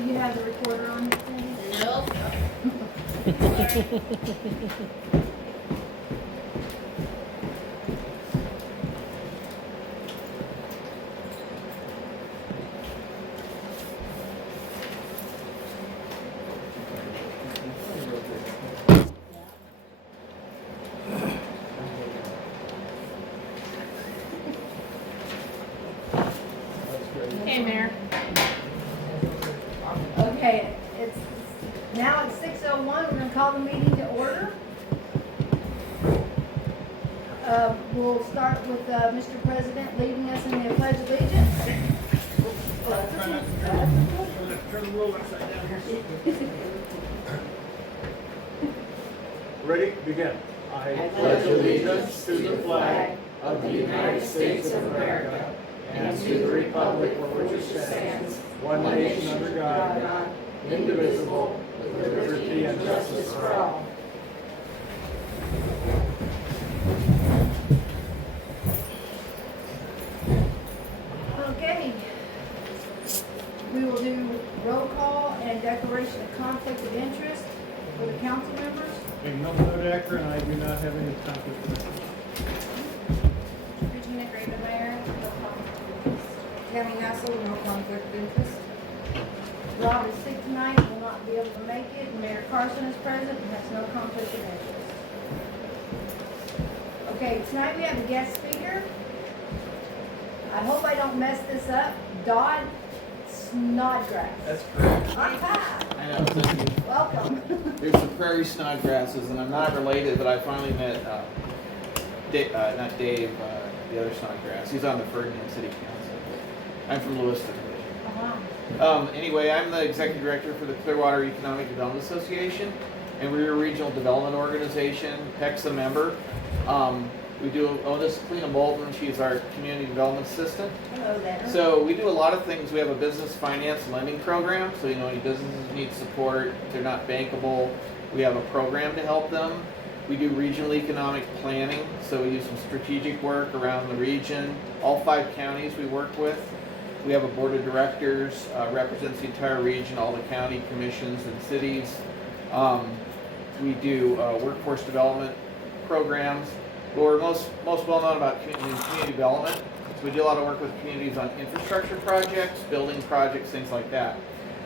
Do you have the recorder on? Cindy? Nope. Okay, Mayor. Okay, now it's 6:01, we're gonna call the meeting to order. We'll start with, Mr. President leading us in the pledge of allegiance. Turn the world upside down here. Ready? Begin. I pledge allegiance to the flag of the United States of America and to the republic for which it stands, one nation under God, indivisible, with liberty and justice for all. Okay. We will do roll call and declaration of conflict of interest for the council members. am Milton Odecker, and I do not have any conflict of interest. Regina Graven, Mayor. No conflict. Tammy Hassel, no conflict of interest. Rob is sick tonight, will not be able to make it, and Mayor Carson is present and has no conflict of interest. Okay, tonight we have a guest speaker. I hope I don't mess this up. Dodd Snodgrass. That's correct. Aha, I know, thank you. welcome. There's the prairie snodgrasses, and I'm not related, but I finally met, not Dave, the other snodgrass. He's on the Ferdinand City Council. I'm from Lewiston. Uh-huh. Anyway, I'm the executive director for the Clearwater Economic Development Association, and we're a regional development organization. Peck's a member. We do Otis Kalina Moulton. She's our community development assistant. Hello there. So we do a lot of things. We have a business finance lending program. So any businesses need support, they're not bankable, we have a program to help them. We do regional economic planning. So we do some strategic work around the region. All 5 counties we work with. We have a board of directors, represents the entire region, all the county commissions and cities. We do workforce development programs. But we're most well known about community development. So we do a lot of work with communities on infrastructure projects, building projects, things like that.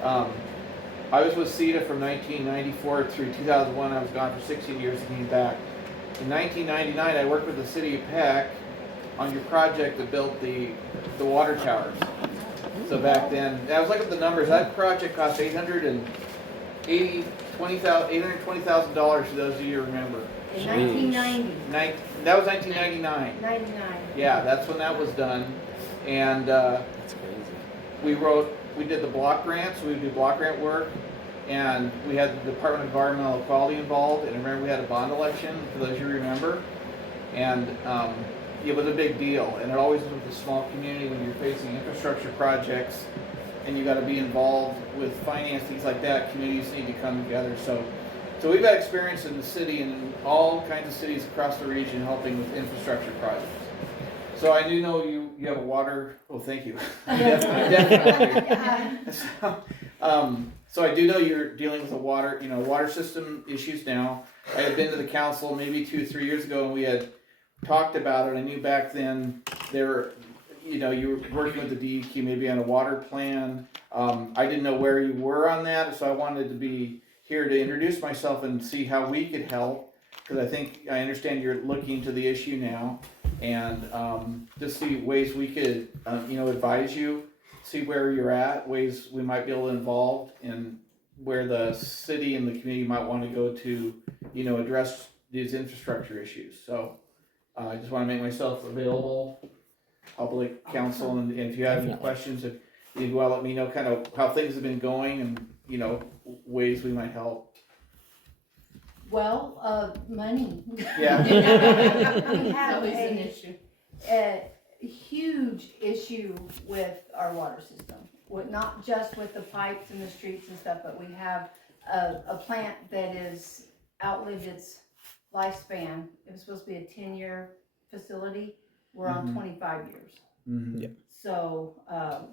I was with CETA from 1994 through 2001. I was gone for 16 years and came back. In 1999, I worked with the city of Peck on your project to build the water towers. So back then, I was looking at the numbers. That project cost $820,000 for those of you who remember. In 1990. That was 1999. 99. Yeah, that's when that was done. And That's crazy. we did the block grants. We would do block grant work. And we had the Department of Environmental Quality involved. And I remember we had a bond election, for those you remember. And it was a big deal. And it always was with a small community when you're facing infrastructure projects and you got to be involved with finance, things like that. Communities need to come together. So we've had experience in the city and in all kinds of cities across the region helping with infrastructure projects. So I do know you have a water, oh thank you. Definitely. So I do know you're dealing with water system issues now. I had been to the council maybe 2 or 3 years ago and we had talked about it. I knew back then you were working with the DEQ maybe on a water plan. I didn't know where you were on that, so I wanted to be here to introduce myself and see how we could help, because I understand you're looking to the issue now, and just see ways we could advise you, see where you're at, ways we might be able to involve, and where the city and the community might want to go to address these infrastructure issues. So I just want to make myself available, public counsel, and if you have any questions, if you want to let me know kind of how things have been going and ways we might help. Well, money. Yeah. We have Always an issue. a huge issue with our water system. Not just with the pipes and the streets and stuff, but we have a plant that is outlived its lifespan. It was supposed to be a 10-year facility. We're on 25 years. Mm-hmm. Yeah. So,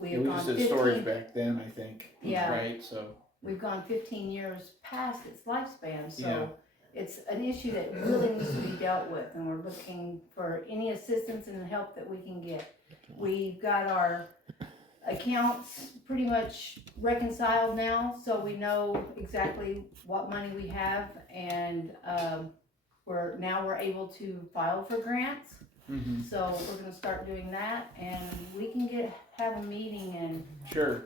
we Yeah, have we gone just did storage 15, back then, I think. Yeah. Right, so, we've gone 15 years past its lifespan, Yeah. so it's an issue that really needs to be dealt with, and we're looking for any assistance and help that we can get. We've got our accounts pretty much reconciled now, so we know exactly what money we have, and, we're able to file for grants. mm-hmm. So we're gonna start doing that, and we can have a meeting and Sure.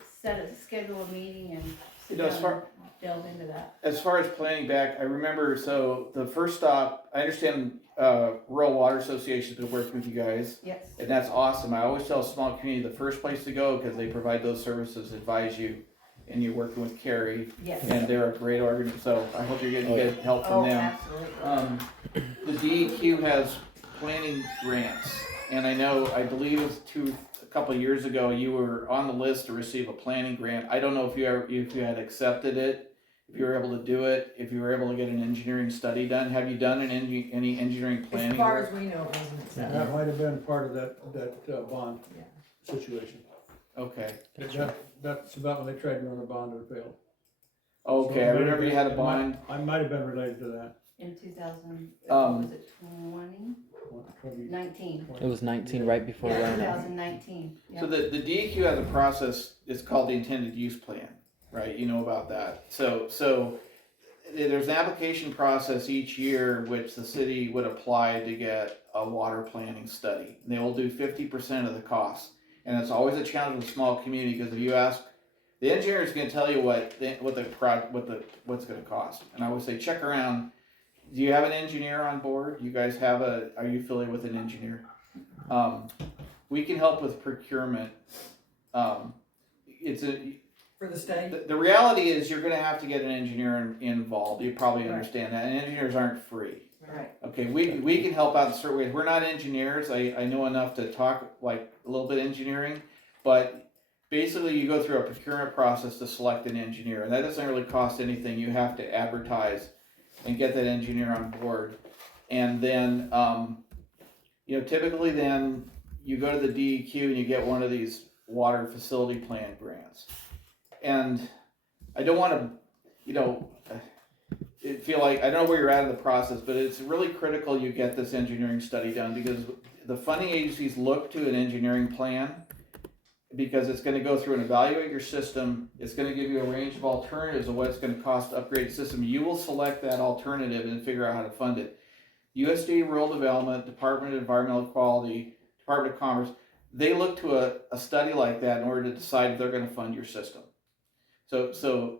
schedule a meeting and sit You know, as down far- and delve into that. As far as planning back, I remember, so the first stop, I understand, Rural Water Association's been working with you guys, Yes, and that's awesome. I always tell a small community the first place to go, because they provide those services, advise you, and you're working with Carrie, yes. and they're a great organization, so I hope you're getting Oh, yeah. good help from Oh, them. absolutely. The DEQ has planning grants, and I believe it was a couple of years ago, you were on the list to receive a planning grant. I don't know if you had accepted it, if you were able to do it, if you were able to get an engineering study done. Have you done any engineering As planning far work? as we know, it wasn't accepted. That might have been part of that bond Yeah. situation. Okay, That's about when they tried to run a bond and failed. okay, I remember you had a bond. I might have been related to that. In 2000, Um, was it 20? 20 19. It was 19 right before Yeah, Rona. 2019, yeah. So the DEQ has a process, it's called the intended use plan, right? You know about that. So there's an application process each year which the city would apply to get a water planning study. And they will do 50% of the cost. And it's always a challenge with a small community, because if you ask, the engineer is gonna tell you what's gonna cost. And I would say, check around. Do you have an engineer on board? You guys are you affiliated with an engineer? We can help with procurement. For the study? The reality is you're gonna have to get an engineer involved. You probably Right. understand that, and engineers aren't free. Right, Okay, we can help out in certain ways. We're not engineers. I know enough to talk like a little bit engineering, but basically you go through a procurement process to select an engineer, and that doesn't really cost anything. You have to advertise and get that engineer on board, and then typically then you go to the DEQ and you get one of these water facility plan grants. And I don't want to, feel like, I don't know where you're at in the process, but it's really critical you get this engineering study done, because the funding agencies look to an engineering plan, because it's going to go through and evaluate your system. It's going to give you a range of alternatives of what it's going to cost to upgrade the system. You will select that alternative and figure out how to fund it. USDA Rural Development, Department of Environmental Quality, Department of Commerce, they look to a study like that in order to decide if they're going to fund your system. So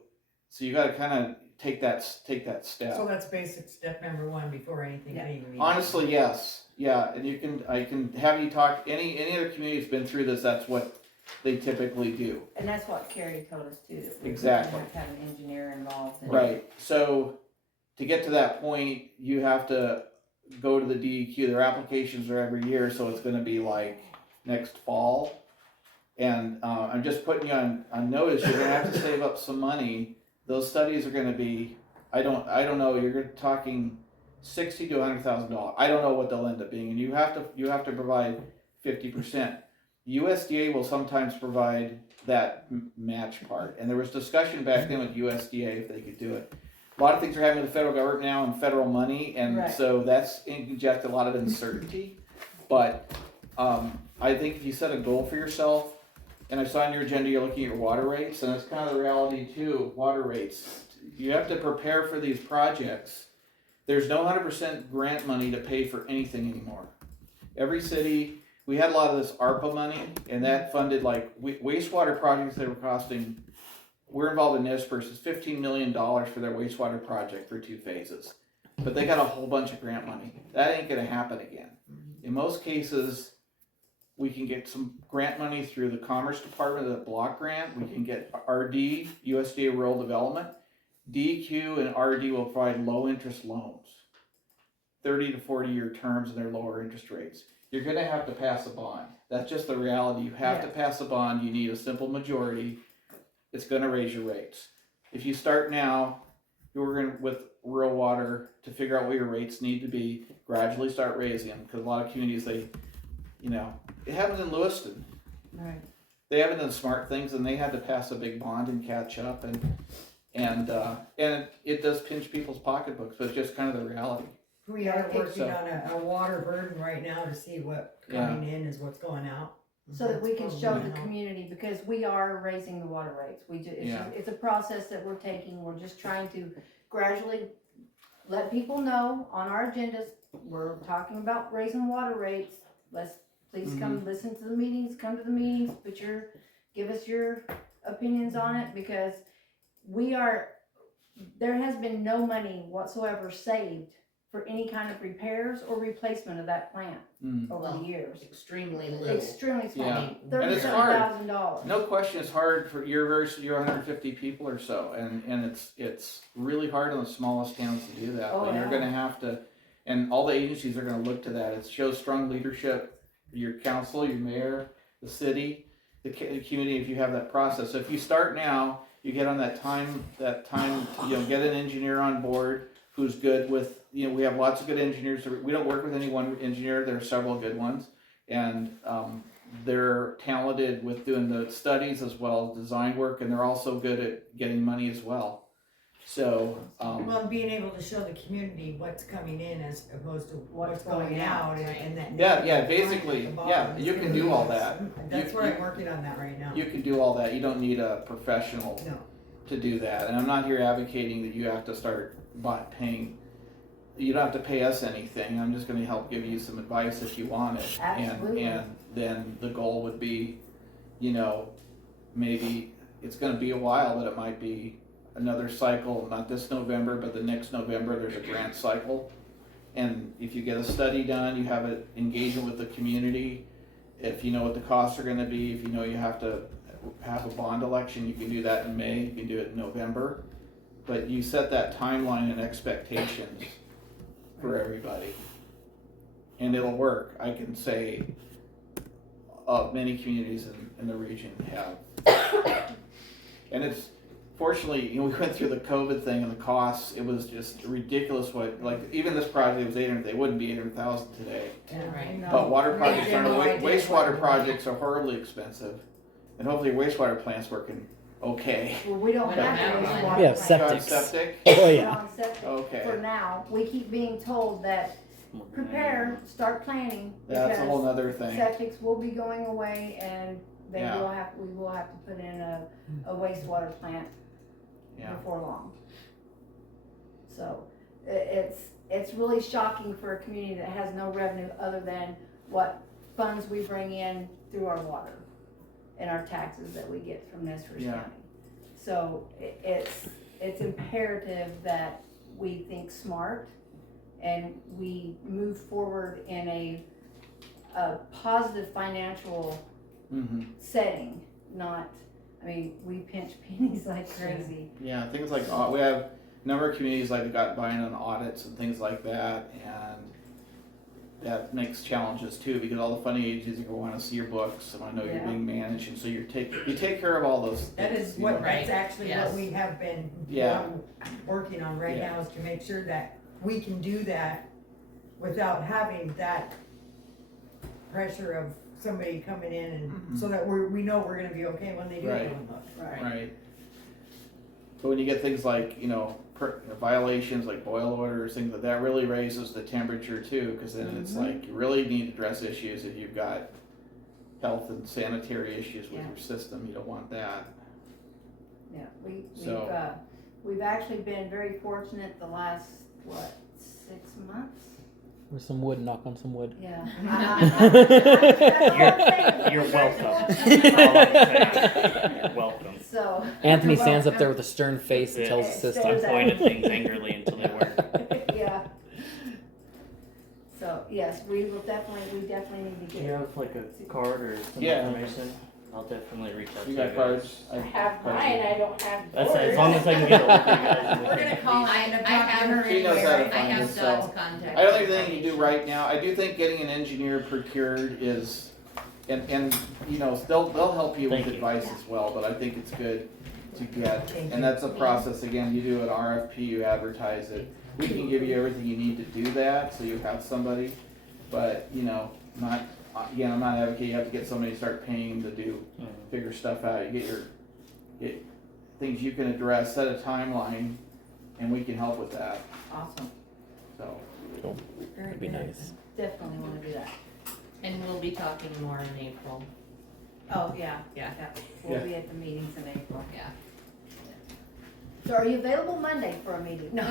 you got to kind of take that step. So that's basic step number one before anything Yeah. even. Honestly, yes, yeah, and I can have you talk. Any other community that's been through this, that's what they typically do. and that's what Carrie told us too. That we Exactly. have to have an engineer involved. in it. Right. So to get to that point, you have to go to the DEQ. Their applications are every year, so it's going to be like next fall. And I'm just putting you on notice. You're going to have to save up some money. Those studies are going to be, I don't know. You're talking $60,000 to $100,000. I don't know what they'll end up being, and you have to provide 50%. USDA will sometimes provide that match part, and there was discussion back then with USDA if they could do it. A lot of things are happening with the federal government now and federal money, and Right. so that's injected a lot of uncertainty. But I think if you set a goal for yourself, and I saw on your agenda you're looking at your water rates, and that's kind of the reality too. Water rates, you have to prepare for these projects. There's no 100% grant money to pay for anything anymore. Every city, we had a lot of this ARPA money, and that funded like wastewater projects that were costing. We're involved in NISPERS. It's $15 million for their wastewater project for 2 phases, but they got a whole bunch of grant money. That ain't gonna happen again. In most cases, we can get some grant money through the Commerce Department, the block grant. We can get RD, USDA Rural Development. DEQ and RD will provide low interest loans, 30 to 40 year terms, and they're lower interest rates. You're going to have to pass a bond. That's just the reality. You have to pass a bond. You need a simple majority. It's going to raise your rates. If you start now, you're going with rural water to figure out what your rates need to be, gradually start raising them, because a lot of communities, you know, it happens in Lewiston. Right. They haven't done smart things, and they had to pass a big bond and catch up, and it does pinch people's pocketbooks, but it's just kind of the reality. We are working So- on a water burden right now to see what coming in is what's going out. So that we can show the That's community, because we are raising the water rates. It's a process that we're taking. We're just trying to gradually let people know on our agendas, we're talking about raising water rates. Please come listen to the meetings, come to the meetings, give us your opinions on it, because there has been no money whatsoever saved for any kind of repairs or replacement of that plant over the years. Extremely little. Extremely small, Yeah. And it's hard. $37,000. No question, it's hard for you're 150 people or so, and it's really hard on the smallest towns to do that. Oh, But you're yeah. going to have to, and all the agencies are going to look to that. It shows strong leadership. Your council, your mayor, the city, the community. If you have that process, so if you start now, you get on that time. Get an engineer on board who's good with. We have lots of good engineers. We don't work with any one engineer. There are several good ones, and they're talented with doing the studies as well as design work, and they're also good at getting money as well. So, Well, being able to show the community what's coming in as opposed to what's going going out, and that. basically, you can do all that. That's what I'm working on that right now. You can do all that. You don't need a professional No. to do that. And I'm not here advocating that you have to start paying. You don't have to pay us anything. I'm just going to help give you some advice if you want it. Absolutely. And then the goal would be, maybe it's going to be a while, but it might be another cycle, not this November, but the next November, there's a grant cycle. And if you get a study done, you have an engagement with the community. If you know what the costs are going to be, if you know you have to have a bond election, you can do that in May, you can do it in November. But you set that timeline and expectations for everybody. And it'll work. I can say many communities in the region have. And it's, fortunately, we went through the COVID thing and the costs. It was just ridiculous. Even this project was 800. They wouldn't be 800,000 today. Right. But water projects aren't. No idea Wastewater what- projects are horribly expensive, and hopefully your wastewater plant's working okay. Well, we don't We don't have have to one. wastewater. We have plant. septic. Got septic? Oh We're yeah. on septic Okay. for now. We keep being told that prepare, start planning, That's a whole because nother thing. septics will be going away, and we Yeah. will have to put in a wastewater plant Yeah. before long. So it's really shocking for a community that has no revenue other than what funds we bring in through our water and our taxes that we get from Nez Yeah. County. So it's imperative that we think smart and we move forward in a positive financial Mm-hmm. setting, not, we pinch pennies like crazy. Yeah, things like we have a number of communities like got buying on audits and things like that, and that makes challenges too because all the funding agencies are going to want to see your books and want to know you're Yeah. being managed, and so you take care of all those. That things, is you what, know. that's actually what Yes. we have been Yeah. working on right Yeah. now, is to make sure that we can do that without having that pressure of somebody coming in, and so that we know we're gonna be okay when they do Right. go and look. Right. But when you get things like, violations like boil orders, things like that really raises the temperature too, because then it's like, you really need to address issues if you've got health and sanitary issues with Yeah. your system. You don't want that. Yeah, So- we've actually been very fortunate the last, 6 months? Or some wood, knock on some wood. Yeah. You're welcome. That's all I'm saying. You're welcome. So. Anthony stands up there with a stern face and Yeah. tells the It system. stares I pointed things angrily until they weren't. Yeah. So, yes, we definitely need to Do you get, have like a card or some Yeah. information? I'll definitely reach out to You you got guys. cards? I have mine, I don't have That's yours. as long as I can get it with you guys. We're gonna call I- and I talk to have- her She knows anyway, how to right? I find have it, Doug's so. contact. I don't think anything you do right now. I do think getting an engineer procured is, and they'll help you with Thank you. advice as well, but I think it's good to get, Thank and that's a process, again, you do an RFP, you advertise it. We can give you everything you need to do that, so you have somebody, but, not again, I'm not advocating you have to get somebody to start paying to figure stuff out. You get things you can address, set a timeline, and we can help with that. Awesome. So, Cool. Very That'd be good. nice. Definitely wanna do that. And we'll be talking more in April. Oh, yeah. Yeah. We'll Yeah. be at the meetings in April. Yeah. So are you available Monday for a meeting? No.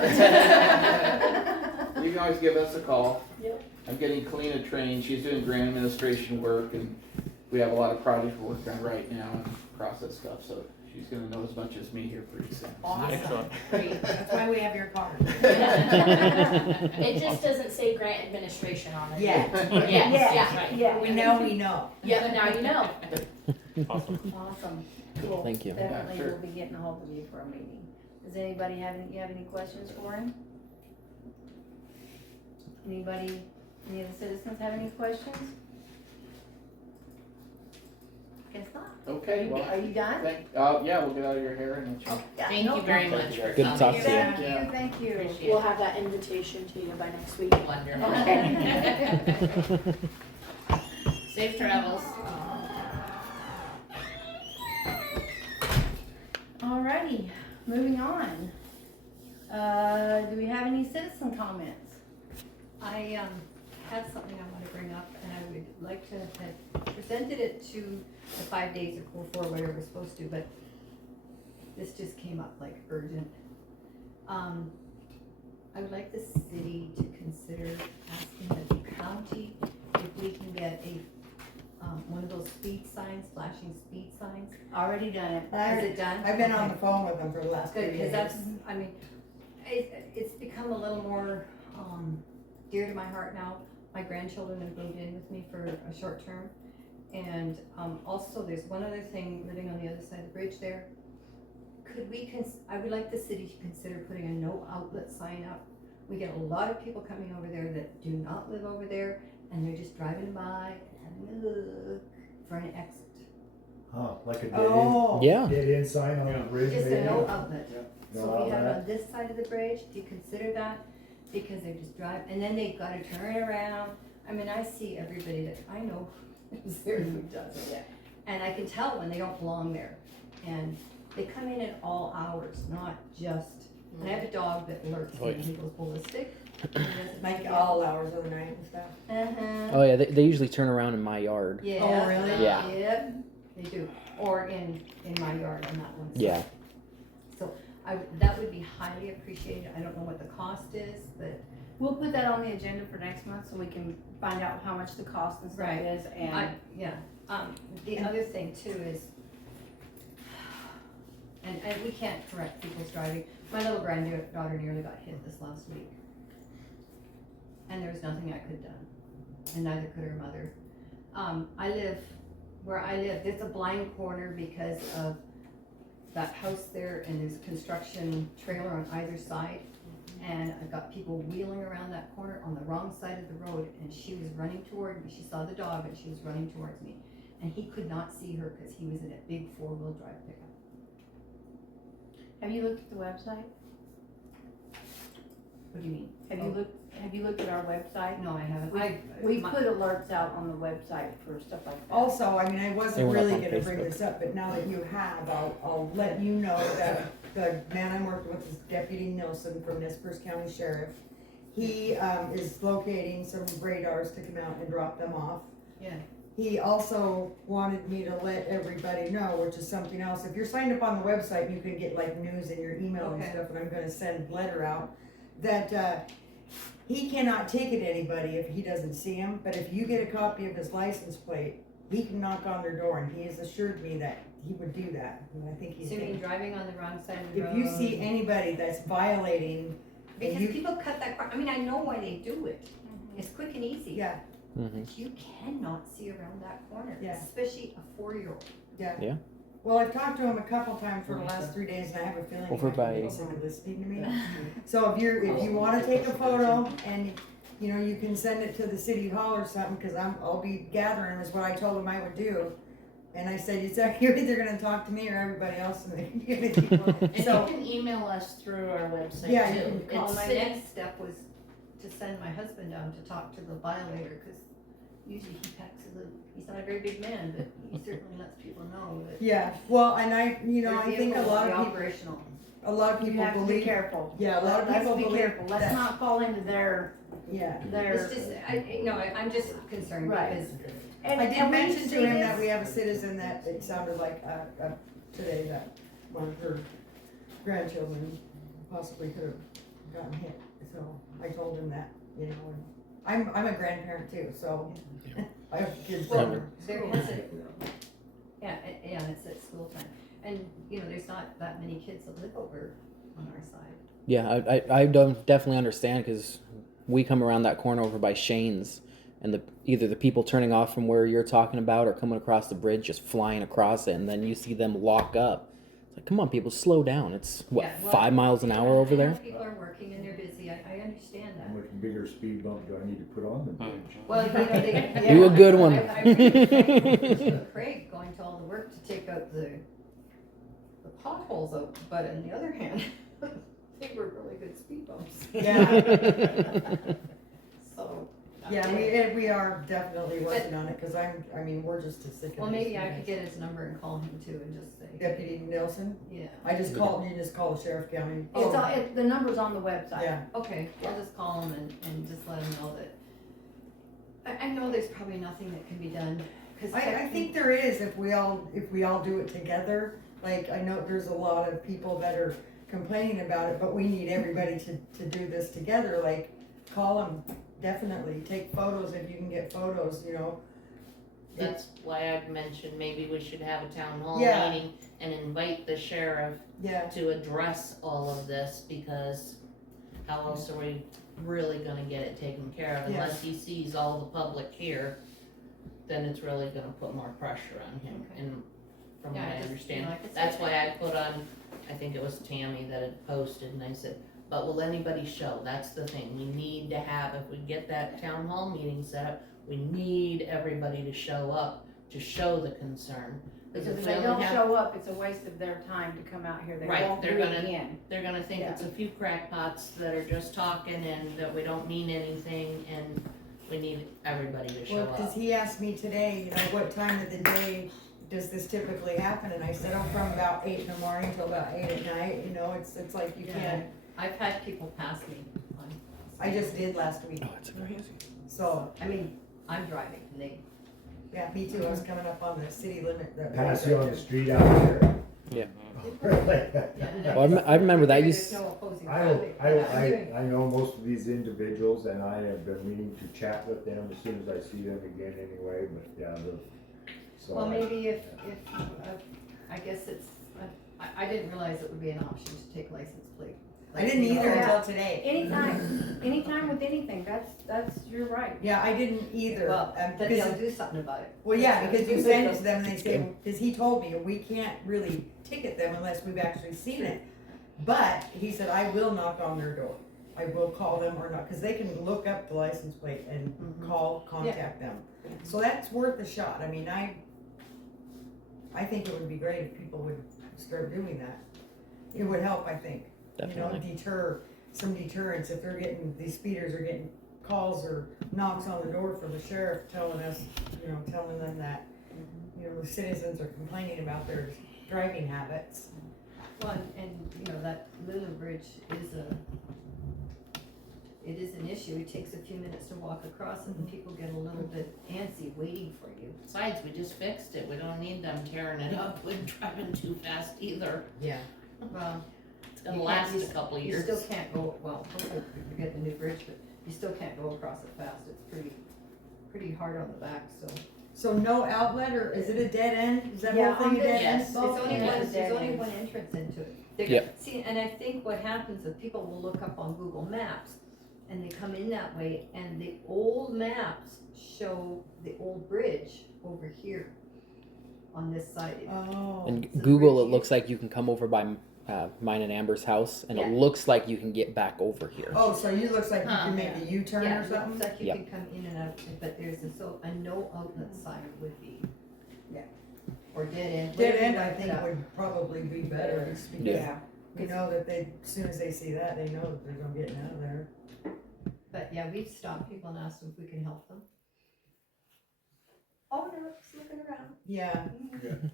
you can always give us a call. Yep. I'm getting Kalina trained. She's doing grant administration work, and we have a lot of projects we're working on right now and process stuff. So she's going to know as much as me here pretty soon. Awesome. Excellent. Great. That's why we have your card. It just doesn't say grant administration on it. Yeah. Yes, yeah, right. Yeah. We know. Yeah, but now you know. Awesome. Awesome. Cool. Thank you. Definitely Yeah, sure. we'll be getting a hold of you for a meeting. Does anybody have any questions for him? Anybody, any of the citizens have any questions? Guess not. Okay, well, Are you done? yeah, we'll get out of your hair and let you. Yeah, Thank no you very problem. much for Good to coming. talk to you. Thank Yeah. you, thank you. Appreciate We'll it. have that invitation to you by next week. Wonderful. Okay. Safe travels. Alrighty, moving on. Do we have any citizen comments? I had something I want to bring up, and I would like to have presented it to the 5 days or before whatever we're supposed to, but this just came up like urgent. I would like the city to consider asking the county if we can get a, one of those speed signs, flashing speed signs. Already done it. Is it done? I've been on Okay. the phone with them for the last 3 Good, days. because that's, I mean, it's become a little more, dear to my heart now. My grandchildren have moved in with me for a short term. And, also there's one other thing, living on the other side of the bridge there. Could we I would like the city to consider putting a no outlet sign up. We get a lot of people coming over there that do not live over there, and they're just driving by and having a look for an exit. Huh, like a Oh. Yeah. dead end sign on the bridge Just a maybe? no outlet. No So we have it outlet. on this side of the bridge, do you consider that? Because they just drive, and then they've gotta turn around. I mean, I see everybody that I know is there who does it. And I can tell when they don't belong there. And they come in at all hours, not just, and I have a dog that lurks Oh, and he goes ballistic. He doesn't Like forget. all hours of the night and stuff. Uh-huh. Oh yeah, they usually turn around in my yard. Yeah. Oh, really? Yeah. Yep, they do, or in my yard on that one. Yeah. So that would be highly appreciated. I don't know what the cost is, but We'll put that on the agenda for next month so we can find out how much the cost and stuff Right. is and. the other thing too is, and we can't correct people's driving. My little granddaughter nearly got hit this last week. And there was nothing I could have done, and neither could her mother. Where I live, there's a blind corner because of that house there, and there's a construction trailer on either side. And I've got people wheeling around that corner on the wrong side of the road, and she was running toward me. She saw the dog and she was running towards me. And he could not see her because he was in a big 4-wheel drive pickup. Have you looked at the website? What do you mean? Have you looked at our website? No, I haven't. We put alerts out on the website for stuff like that. Also, I mean, I They wasn't went up really on gonna bring Facebook. this up, but now that you have, I'll let you know that the man I'm working with is Deputy Nilsson from Nez Perce County Sheriff. He, is locating some radars to come out and drop them off. Yeah. He also wanted me to let everybody know, which is something else, if you're signed up on the website, you can get like news in your email and Okay. stuff, and I'm gonna send a letter out, that, he cannot ticket anybody if he doesn't see him, but if you get a copy of his license plate, he can knock on their door, and he has assured me that he would do that, and I think he's. So you mean driving on the wrong side of the road? If you see anybody that's violating, and Because you, people cut that, I mean, I know why they do it. It's quick and easy. yeah, Mm-hmm. But you cannot see around that corner, Yeah. especially a 4-year-old. yeah. Well, I've talked to him a couple times for the last 3 days, and I have a feeling he Over might by- be getting sick of listening to me. So if you wanna take a photo and, you know, you can send it to the city hall or something, cause I'll be gathering, is what I told him I would do. And I said, you're either gonna talk to me or everybody else in the community. And So, you can email us through our website too. Yeah, you can Well, It's my city- next step was to send my husband down to talk to the violator, cause usually he packs he's not a very big man, but he certainly lets people know that. Yeah, well, and I, you know, their I think a vehicle will lot be of people, operational. a lot of You people have to be believe, careful. yeah, a lot of people Let's be believe careful, let's that- not fall into their, yeah. It's just, I'm just concerned Right. because, and, I did and we mention see to him this- that we have a citizen that it sounded like, today that one of her grandchildren possibly could have gotten hit, so I told him that, you know, and I'm a grandparent too, so I have kids. well, that are- there is and it's at school time. And, there's not that many kids that live over on our side. Yeah, I don't definitely understand because we come around that corner over by Shane's, and either the people turning off from where you're talking about or coming across the bridge just flying across it, and then you see them lock up. It's like, come on, people, slow down. It's what, Yeah, well, 5 miles an hour over I know there? people are working and they're busy, I understand How that. much bigger speed bump do I need to put on the bridge? Well, they. Do a good one. I really thank Craig going to all the work to take out the potholes out, but on the other hand, they were really good speed bumps. Yeah, So. yeah, we are definitely working on it, cause we're just as sick of it. Well, maybe I could get his number and call him too and just say, Deputy Nelson, yeah, I just called, you just call the sheriff county. It's on, the number's on the website. Yeah, okay, I'll just call him and just let him know that. I know there's probably nothing that can be done, cause. I think there is if we all do it together. Like, I know there's a lot of people that are complaining about it, but we need everybody to do this together, like, call them, definitely, take photos if you can get photos, you know. That's why I mentioned maybe we should have a town hall Yeah. meeting and invite the sheriff Yeah, to address all of this, because how else are we really gonna get it taken care of? Yeah. Unless he sees all the public here, then it's really gonna put more pressure on him, Okay. and from what Yeah, I just, understand. like I said, That's why I put on, I think it was Tammy that had posted, and I said, but will anybody show? That's the thing, we need to have, if we get that town hall meeting set up, we need everybody to show up, to show the concern. Because if if we they only don't have- show up, it's a waste of their time to come out here, they Right, won't do they're it gonna- again. They're gonna think it's a few crackpots that are just talking and that we don't mean anything, and we need everybody to show well, cause up. he asked me today, what time of the day does this typically happen, and I said, from about 8 in the morning till about 8 at night, it's like you Yeah. can't, I've had people pass me on. I just did last week, Oh, it's crazy. so, I'm driving and they, yeah, me too, I was coming up on the city limit. Pass you on the street out there. Yeah. yeah. Well, I remember that. There's no opposing traffic. I know most of these individuals, and I have been meaning to chat with them as soon as I see them again anyway, but yeah, so. Well, maybe if, I guess it's, I didn't realize it would be an option to take license plate. I didn't either Yeah. until today. Anytime with anything, you're right. Yeah, I didn't either. Well, then because- they'll do something about it. Well, yeah, because you send it to them and they It's say, because he told me, we can't really ticket them unless we've actually seen it. But he said, I will knock on their door. I will call them or not, because they can look up the license plate and contact them. So that's worth a shot. I think it would be great if people would start doing that. It would help, I think. Definitely. Deter, some deterrence if these speeders are getting calls or knocks on the door from the sheriff telling us, telling them that, the citizens are complaining about their driving habits. Well, and that Lulu Bridge it is an issue. It takes a few minutes to walk across and people get a little bit antsy waiting for you. Besides, we just fixed it, we don't need them tearing it up with driving too fast either. Yeah. Well, It's gonna You last can't- a couple of you years. still can't go, well, hopefully we get the new bridge, but you still can't go across it fast. It's pretty hard on the back, so. So no outlet, or is it a dead end? Is that Yeah, whole thing a on dead this- end? Yes. It's only Yeah. one, there's only one entrance into it. Yep. See, and I think what happens is people will look up on Google Maps and they come in that way and the old maps show the old bridge over here on this side. Oh. And the Google, bridge it looks like you can come over by mine and Amber's house, and Yeah. it looks like you can get back over here. Oh, so you looks like you Huh. can make a U-turn Yeah, or it something? looks like you Yeah. can come in and out, but there's a no outlet sign would be. Yeah. Or dead end. Dead whatever end, you I wanna think put up. would probably be better, just because Yeah. we know that as soon as they see that, they know that they're gonna get out of there. But yeah, we've stopped people and asked them if we can help them. Oh, no, just looking around. Yeah,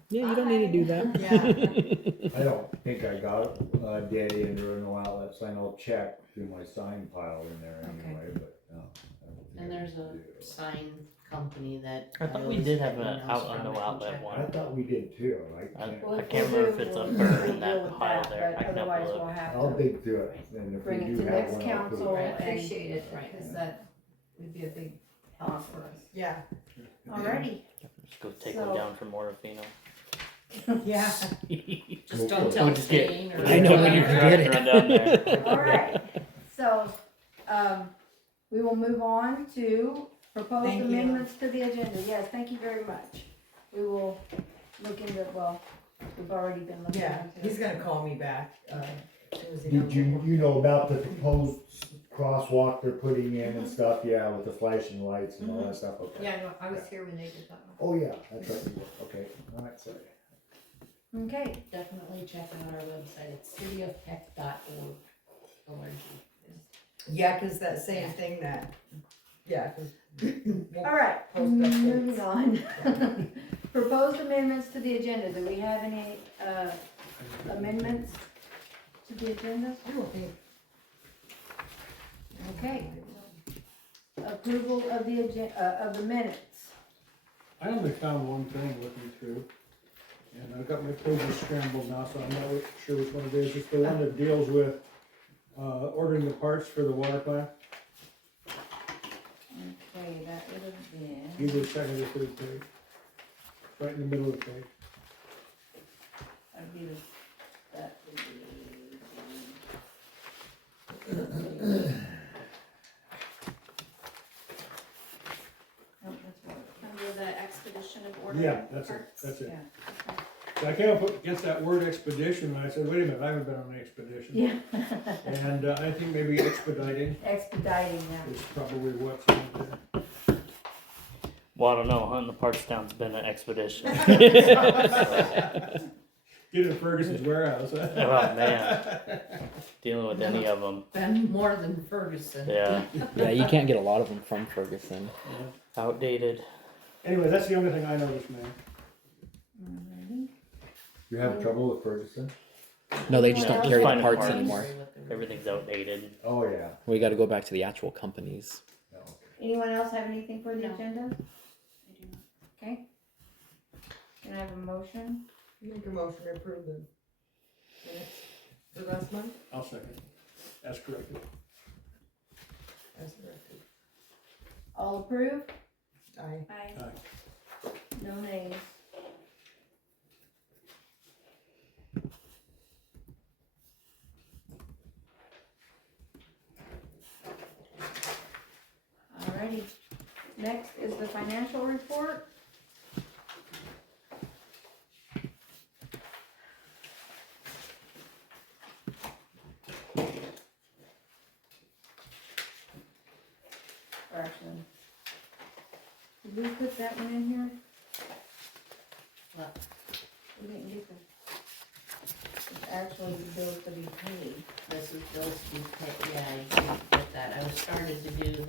Yeah, you don't need to do that. Yeah. I don't think I got a day and there were no outlets, I know check through my sign pile in there Okay. anyway, but no. I don't think And I there's did a it. sign company that. I thought we always did get have an emails out from. on I no can outlet check. one. I thought we did too, I can't, Well, I can't remember if it's up or in deal that with pile that, there. but I can have otherwise a we'll look. have I'll to dig through it, and if we bring it do to have next one, I'll put council it. and. Appreciate it, Right. because that would be a big help for us. Yeah, Alrighty, Just go take So- one down from Mortofino. yeah. Just don't We'll tell just get- Shane or. I know when you Truck forget run down there. it. alright, so, we will move on to proposed Thank you. amendments to the agenda. Yes, thank you very much. We will look into, well, we've already been looking Yeah, into he's it. gonna call me back, as soon as he Did knows. you know about the proposed crosswalk they're putting in and stuff, yeah, with the flashing lights and all that stuff, okay? Yeah, no, I was here when they did that one. Oh, yeah, that's right, you were. Okay, alright, sorry. Okay, Definitely check out our website, it's cityofpeck.org. Yeah, cause that same thing that, yeah, 'cause alright, Post moving updates. on. Proposed amendments to the agenda. Do we have any, amendments to the agenda? I don't think. Okay. Approval of the of the minutes. I only found one thing looking through, and I've got my pages scrambled now, so I'm not sure which one it is. It's the one that deals with, ordering the parts for the water plant, Okay, that would have been. either second or third page. Right in the middle of the page. That'd be that would be. Oh, that's what Under the expedition of ordering Yeah, that's it, parts. that's it. Yeah. So I came up against that word expedition, and I said, wait a minute, I haven't been on an expedition. Yeah. And I think maybe expediting Expediting that. is probably what's in there. Well, I don't know, hunting the parts down's been an expedition. Get in Ferguson's warehouse. Oh, man. Dealing with any of them. Been more than Ferguson. Yeah, Yeah, you can't get a lot of them from Ferguson. outdated. Anyway, that's the only thing I noticed, man. Alrighty. You have trouble with Ferguson? No, they just don't Just carry the finding parts parts. anymore. Everything's outdated. Oh, yeah. We got to go back to the actual companies. No. Anyone else have anything for the No. agenda? I do not. Okay. Can I have a motion? Make a motion to approve the minutes for last month, I'll second. That's corrected. as directed. All approve? Aye. I No nays. Alrighty, next is the financial report. Or actually, did we put that one in here? What? We didn't get the, it's actually the bills to be paid. This is bills to be paid, yeah, I did get that, I was started to do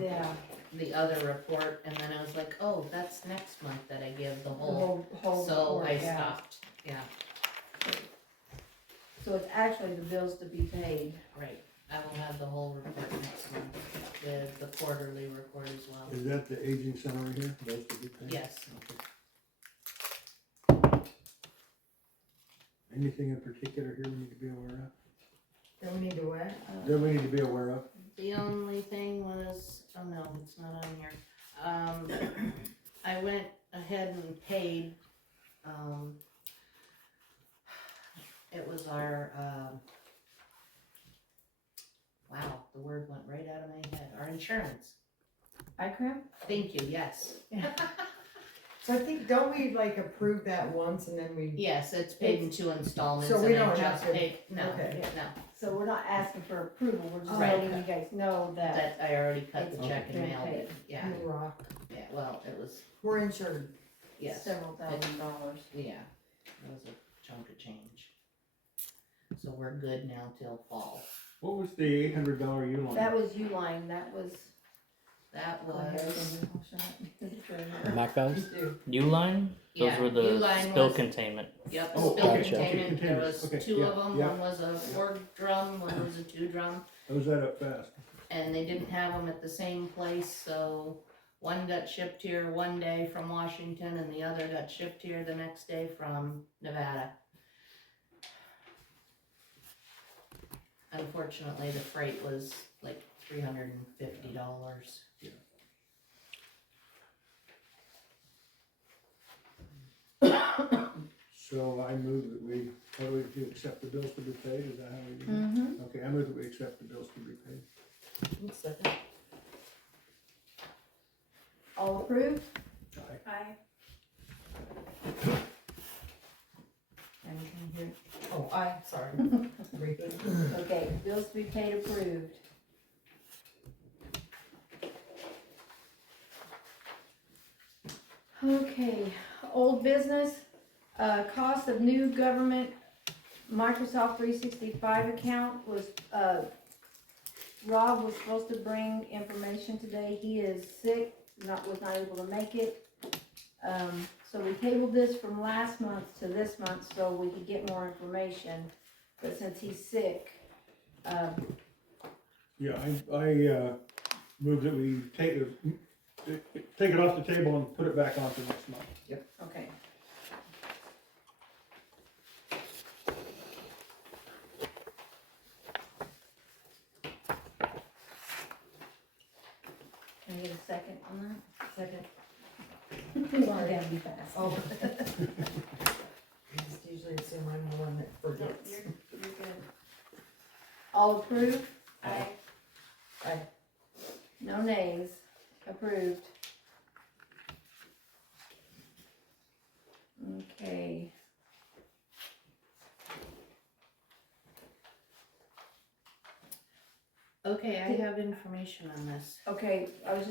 Yeah. the other report, and then I was like, oh, that's next month that I give the The whole, whole so report, I yeah. stopped, yeah, So it's actually the bills to be paid. right. I will have the whole report next month, with the quarterly report as well. Is that the aging summary here? Those to be paid? Yes. Okay. Anything in particular here we need to be aware of? Then we need to what? That we need to be aware of? The only thing was, oh no, it's not on here. I went ahead and paid, it was our, wow, the word went right out of my head, our insurance. ICRIM? Thank you, yes. So I think, don't we like approve that once and then we? Yes, it's paid in 2 installments, So and we I don't have just to- paid, no, okay. no, So we're not asking for approval, we're just Right. letting you guys know that. that I already cut the It's check and been mailed it, paid. yeah, Hoorah. yeah, well, it was, We're insured. yes. Several $1,000s. Yeah, it was a chunk of change. So we're good now till fall. What was the $800 U line? That was Uline, that was, That Go ahead, was, and I'll shut up. Mac valves? U-line? Those yeah, were the U-line spill was- containment. yep, Oh, spill okay, containment, there containers. was Okay, two of yeah, them, yeah. one was a 4 drum, one was a 2 drum. How's that up fast? And they didn't have them at the same place, so one got shipped here one day from Washington and the other got shipped here the next day from Nevada. Unfortunately, the freight was like $350. So I move that we, how do we accept the bills to be paid, is that how we do it? Mm-hmm. Okay, I move that we accept the bills to be paid. Second. All approved? Aye. Aye. Anything here? Oh, aye, sorry. Repeat. Okay, bills to be paid approved. Okay, old business, cost of new government Microsoft 365 account was, Rob was supposed to bring information today, he is sick, was not able to make it. So we tabled this from last month to this month so we could get more information, but since he's sick, Yeah, I move that we take it off the table and put it back on for next month. okay. Can I get a second on that? Second. Sorry, gotta be fast. Oh. I just usually assume I'm the one that No, forgets. you're good. All approved? Aye. Aye. No nays, approved. Okay. Okay, I have information on this. Okay, I was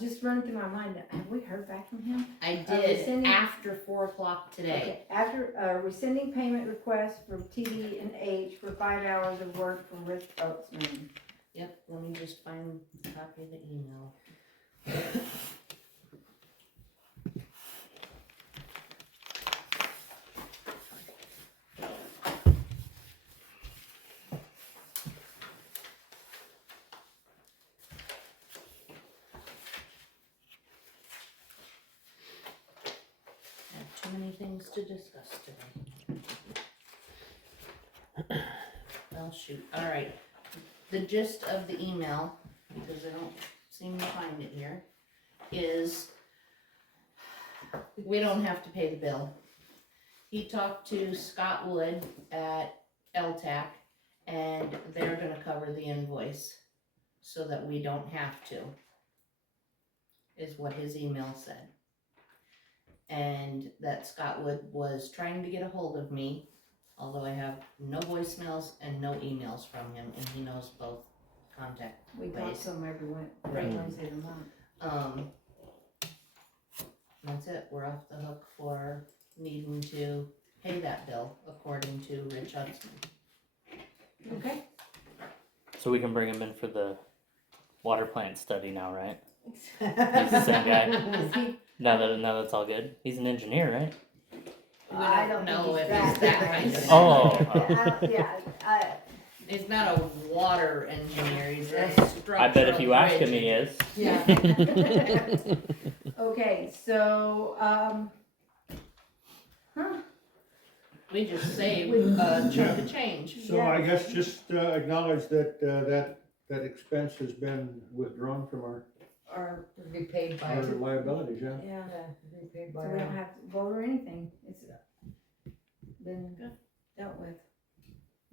just running through my mind, have we heard back from him? I we did sending- after 4 o'clock today. Okay, after, rescinding payment request from TD and H for 5 hours of work for Rick Oatsman. Yep, let me just find a copy of the email. I have too many things to discuss today. Well, shoot, alright. The gist of the email, because I don't seem to find it here, is we don't have to pay the bill. He talked to Scott Wood at LTAC and they're gonna cover the invoice so that we don't have to, is what his email said. And that Scott Wood was trying to get a hold of me, although I have no voicemails and no emails from him, and he knows both contact. We talk to him every Right. Wednesday of the month. That's it, we're off the hook for needing to pay that bill according to Rich Hudson. Okay. So we can bring him in for the water plant study now, right? He's the same guy. Is he, Now that it's all good. He's an engineer, right? I don't know think if he's he's that kind of. Oh. Yeah, He's not a water engineer, he's a structural. I bet if you ask him, bridge. he is. yeah. Okay, so, We just saved a chunk of change. So I guess just acknowledge that, that expense has been withdrawn from our or, Be paid by, liabilities, yeah. yeah, be paid so by. we don't have to vote or anything, it's been Good. dealt with.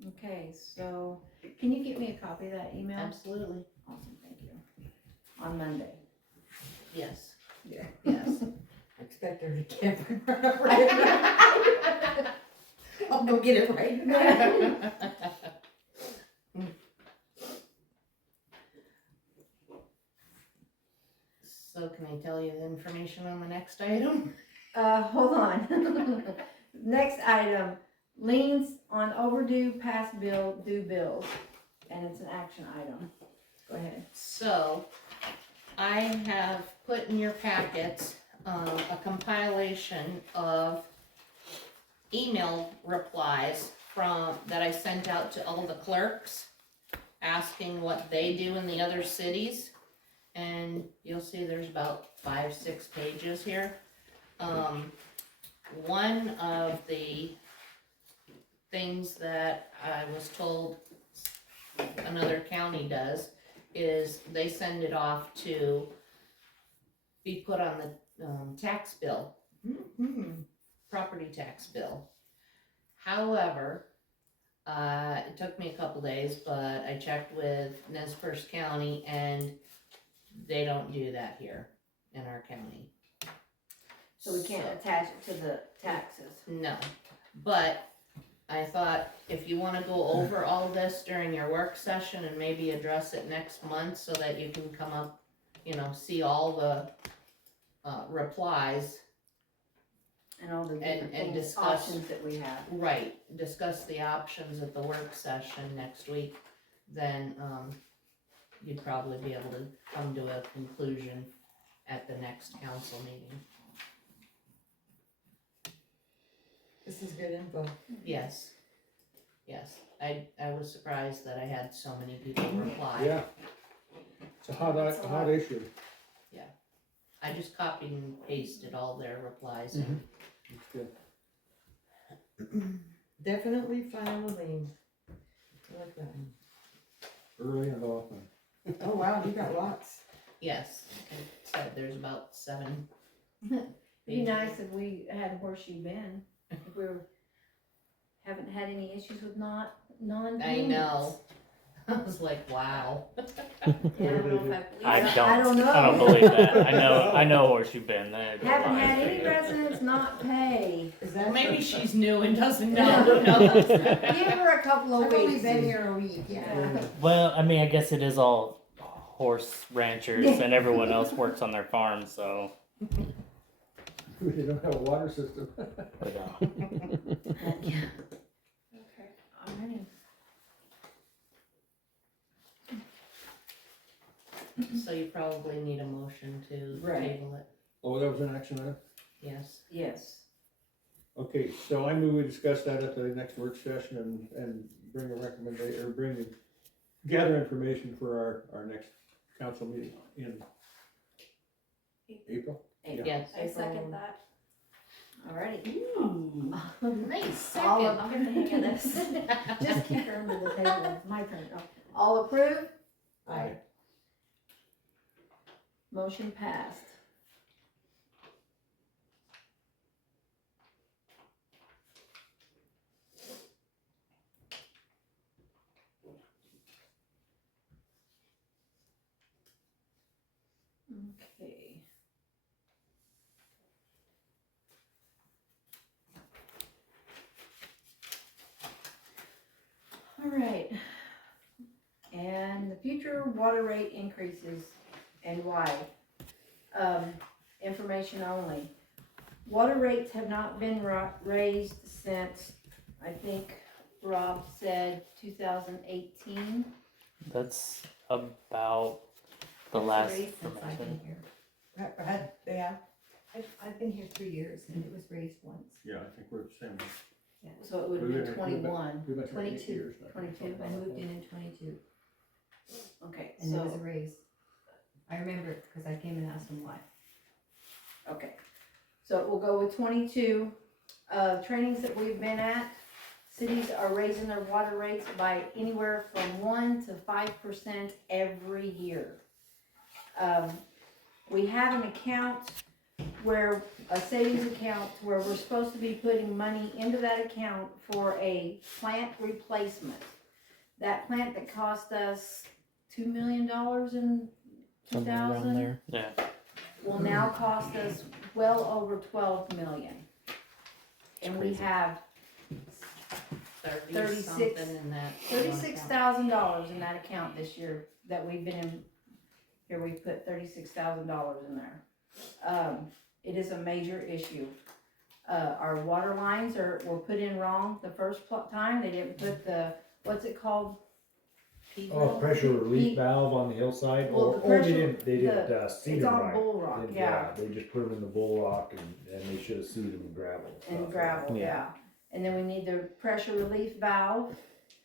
Okay, so, can you get me a copy of that email? Absolutely, Awesome, thank you. On Monday. yes. Yeah. Yes. I expect her to camp right now. I'll go get it right now. So can I tell you the information on the next item? Hold on. Next item, liens on overdue past due bills, and it's an action item. Go ahead. So, I have put in your packets, a compilation of email replies that I sent out to all the clerks, asking what they do in the other cities. And you'll see there's about 5-6 pages here. One of the things that I was told another county does is they send it off to be put on the tax bill, property tax bill. However, it took me a couple days, but I checked with Nez Perce County and they don't do that here in our county. So we can't attach it to the taxes. No, but I thought if you wanna go over all this during your work session and maybe address it next month so that you can come up, see all the, replies. And all the different And things, discuss- options that we have. Right, discuss the options at the work session next week, then, you'd probably be able to come to a conclusion at the next council meeting. This is good info. Yes, I was surprised that I had so many people reply. Yeah. It's a hot issue. I just copied and pasted all their replies in. It's good. Definitely file a lien. I like that one. Early and often. Oh, wow, you got lots. Yes, it said there's about 7. It'd be nice if we had Horseshoe Bend, if we haven't had any issues with non-payments. I know. I was like, wow. Yeah, I don't know if I believe that. I don't know. I don't believe that. I know Horseshoe Bend. Haven't had any residents not pay. Is Well, that? maybe she's new and doesn't know. Who knows? Give her a couple of I've only weeks. been here a week, yeah. Well, I mean, I guess it is all horse ranchers, and everyone else works on their farms, so. We don't have a water system. But, Okay, alright. So you probably need a motion to Right. table it. Oh, that was an action item? Yes. Yes. Okay, so I move we discuss that at the next work session and bring a recommendation, or gather information for our next council meeting in April. Yes. I second that. Alrighty. Nice All second. of- I'm gonna hang on this. Just kick her under the table, it's my turn. All approve? Aye. Motion passed. Okay. All right. And the future water rate increases and why. Information only. Water rates have not been raised since, I think Rob said 2018. that's about the It's last raised since I've been information. here. They have? I've been here 3 years and it was raised once. Yeah, I think we're the same. So it would have We've been been- we've been- 21. We've been here 8 22, years now. 22. I moved in 22 Okay, and there was a so, raise. I remember it because I came and asked him why. okay. So we'll go with 22. Trainings that we've been at, cities are raising their water rates by anywhere from 1 to 5% every year. We have an account where, a savings account, where we're supposed to be putting money into that account for a plant replacement. That plant that cost us $2 million in Somewhere around 2000 there. Yeah. will now cost us well over 12 million. And we crazy. have 30 36 something in that. $36,000 in that account this year that we've been in. Here we put $36,000 in there. It is a major issue. Our water lines were put in wrong the first time. They didn't put the, what's it called? Oh, pressure relief valve on the hillside, Well, the or, pressure- they didn't seed It's them on right. bull rock, Didn't- yeah, They just put them in the bull rock and they should have seeded them in gravel. and stuff. gravel, Yeah. yeah. And then we need the pressure relief valve.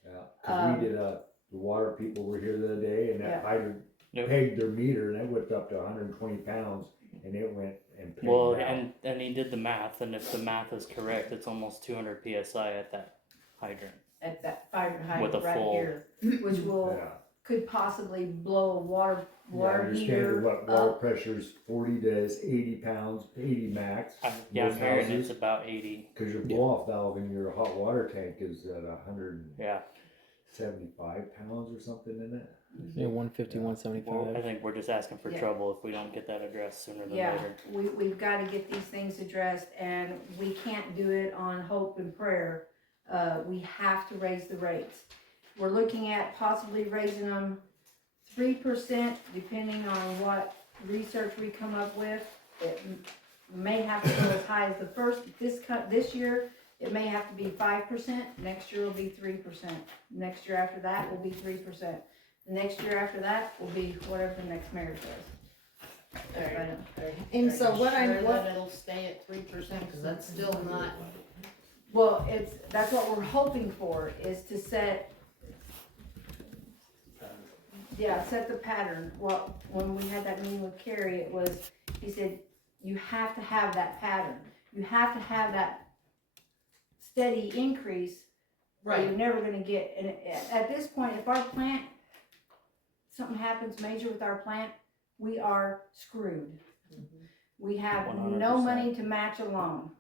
Yeah, cause we Um, did, the water people were here the other day and Yeah. that hydrant Yep. pegged their meter and it whipped up to 120 pounds and it went and pegged Well, out. and he did the math, and if the math is correct, it's almost 200 psi at that hydrant. At that fire With hydrant a right full- here, which will, Yeah. could possibly blow a water Your heater standard water up. pressure's 40 to 80 pounds, 80 max. Yeah, Most I'm hearing houses. it's about 80. Cause your blow off valve in your hot water tank is at Yeah, 175 pounds or something in it. Yeah, 150, Yeah. well, 175. I think we're just asking for Yeah. trouble if we don't get that addressed sooner than Yeah, later. we've gotta get these things addressed, and we can't do it on hope and prayer. We have to raise the rates. We're looking at possibly raising them 3%, depending on what research we come up with. It may have to go as high as this year, it may have to be 5%, next year will be 3%. Next year after that will be 3%. The next year after that will be whatever the next mayor says. And so what Are you I'm, sure what, that it'll stay at 3%, cause that's still not, Well, that's what we're hoping for, is to set the pattern. Well, when we had that meeting with Kerry, it was, he said, you have to have that pattern. You have to have that steady increase, or you're never gonna get, and at this point, if our plant, something happens major with our plant, we are screwed. We have no 100%. money to match a loan.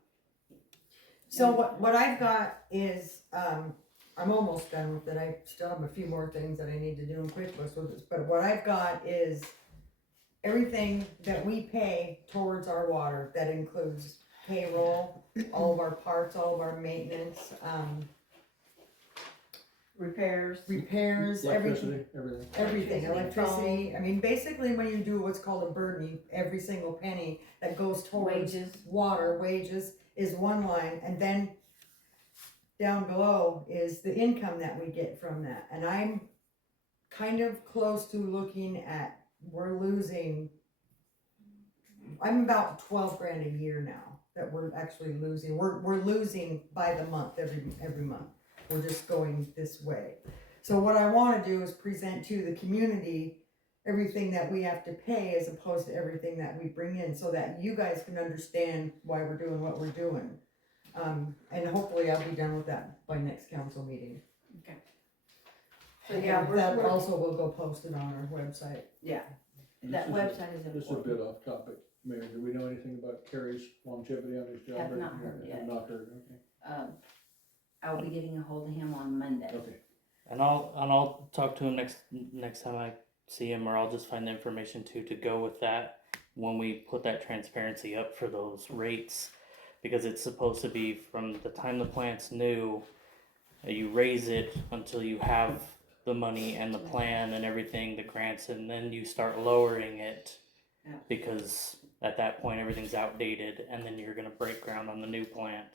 so what I've got is, I'm almost done with it, I still have a few more things that I need to do in QuickBooks with this, but what I've got is everything that we pay towards our water, that includes payroll, all of our parts, all of our maintenance, Repairs. repairs, everything. Electricity, everything. Everything, Electricity, electricity, I mean, basically, when you do what's called a burden, every single penny that goes towards Wages. water, wages, is one line, and then down below is the income that we get from that, and I'm kind of close to looking at, we're losing, I'm about 12 grand a year now, that we're actually losing, we're losing by the month, every month. We're just going this way. So what I wanna do is present to the community everything that we have to pay as opposed to everything that we bring in, so that you guys can understand why we're doing what we're doing. And hopefully I'll be done with that by next council meeting. So yeah, That we're also will go posted on our website. that website is This is a important. bit off topic, Mayor, do we know anything about Kerry's longevity on his job? Have or- not heard yet. Have not heard, okay, I will be getting a hold of him on Monday. okay. And I'll talk to him next time I see him, or I'll just find the information to go with that when we put that transparency up for those rates, because it's supposed to be from the time the plant's new, you raise it until you have the money and the plan and everything, the grants, and then you start lowering it, Yeah. because at that point everything's outdated, and then you're gonna break ground on the new plant.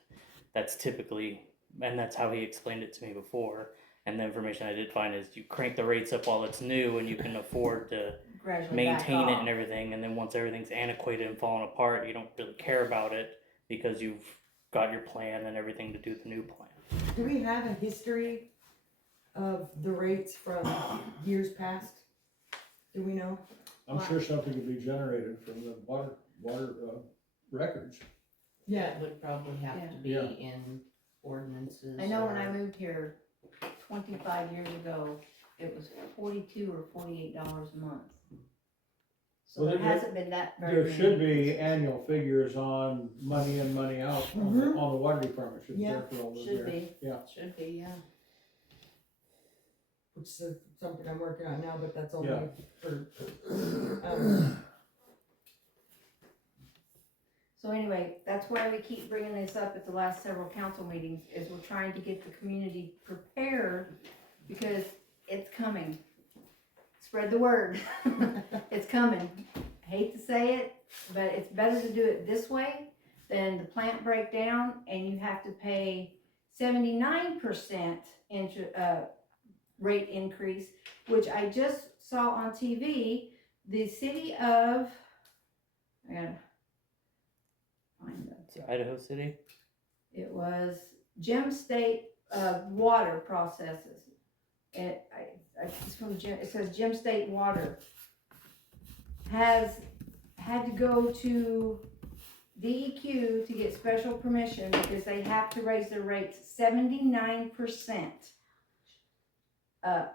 That's typically, and that's how he explained it to me before. And the information I did find is you crank the rates up while it's new, and you can afford to Gradually back maintain it off. and everything. And then once everything's antiquated and falling apart, you don't really care about it because you've got your plan and everything to do the new plan. Do we have a history of the rates from years past? Do we know? I'm sure something could be generated from the water records. it would probably have Yeah. to be Yeah. in ordinances. I know when I or- moved here 25 years ago, it was $42 or $48 a month. So Well, there there- hasn't been that very There many should be increases. annual figures on money in, money out on the water department, should be Yeah. there for all those Should years. be. Yeah. Should be, yeah. Which is something I'm working on now, but that's only Yeah. for, So anyway, that's why we keep bringing this up at the last several council meetings, is we're trying to get the community prepared, because it's coming. Spread the word. It's coming. I hate to say it, but it's better to do it this way than the plant breakdown and you have to pay 79% rate increase, which I just saw on TV, the city of, I gotta find it. It's Idaho City. It was Gem State, Water Processes. It's from Gem, it says Gem State Water has had to go to DEQ to get special permission because they have to raise their rates 79%.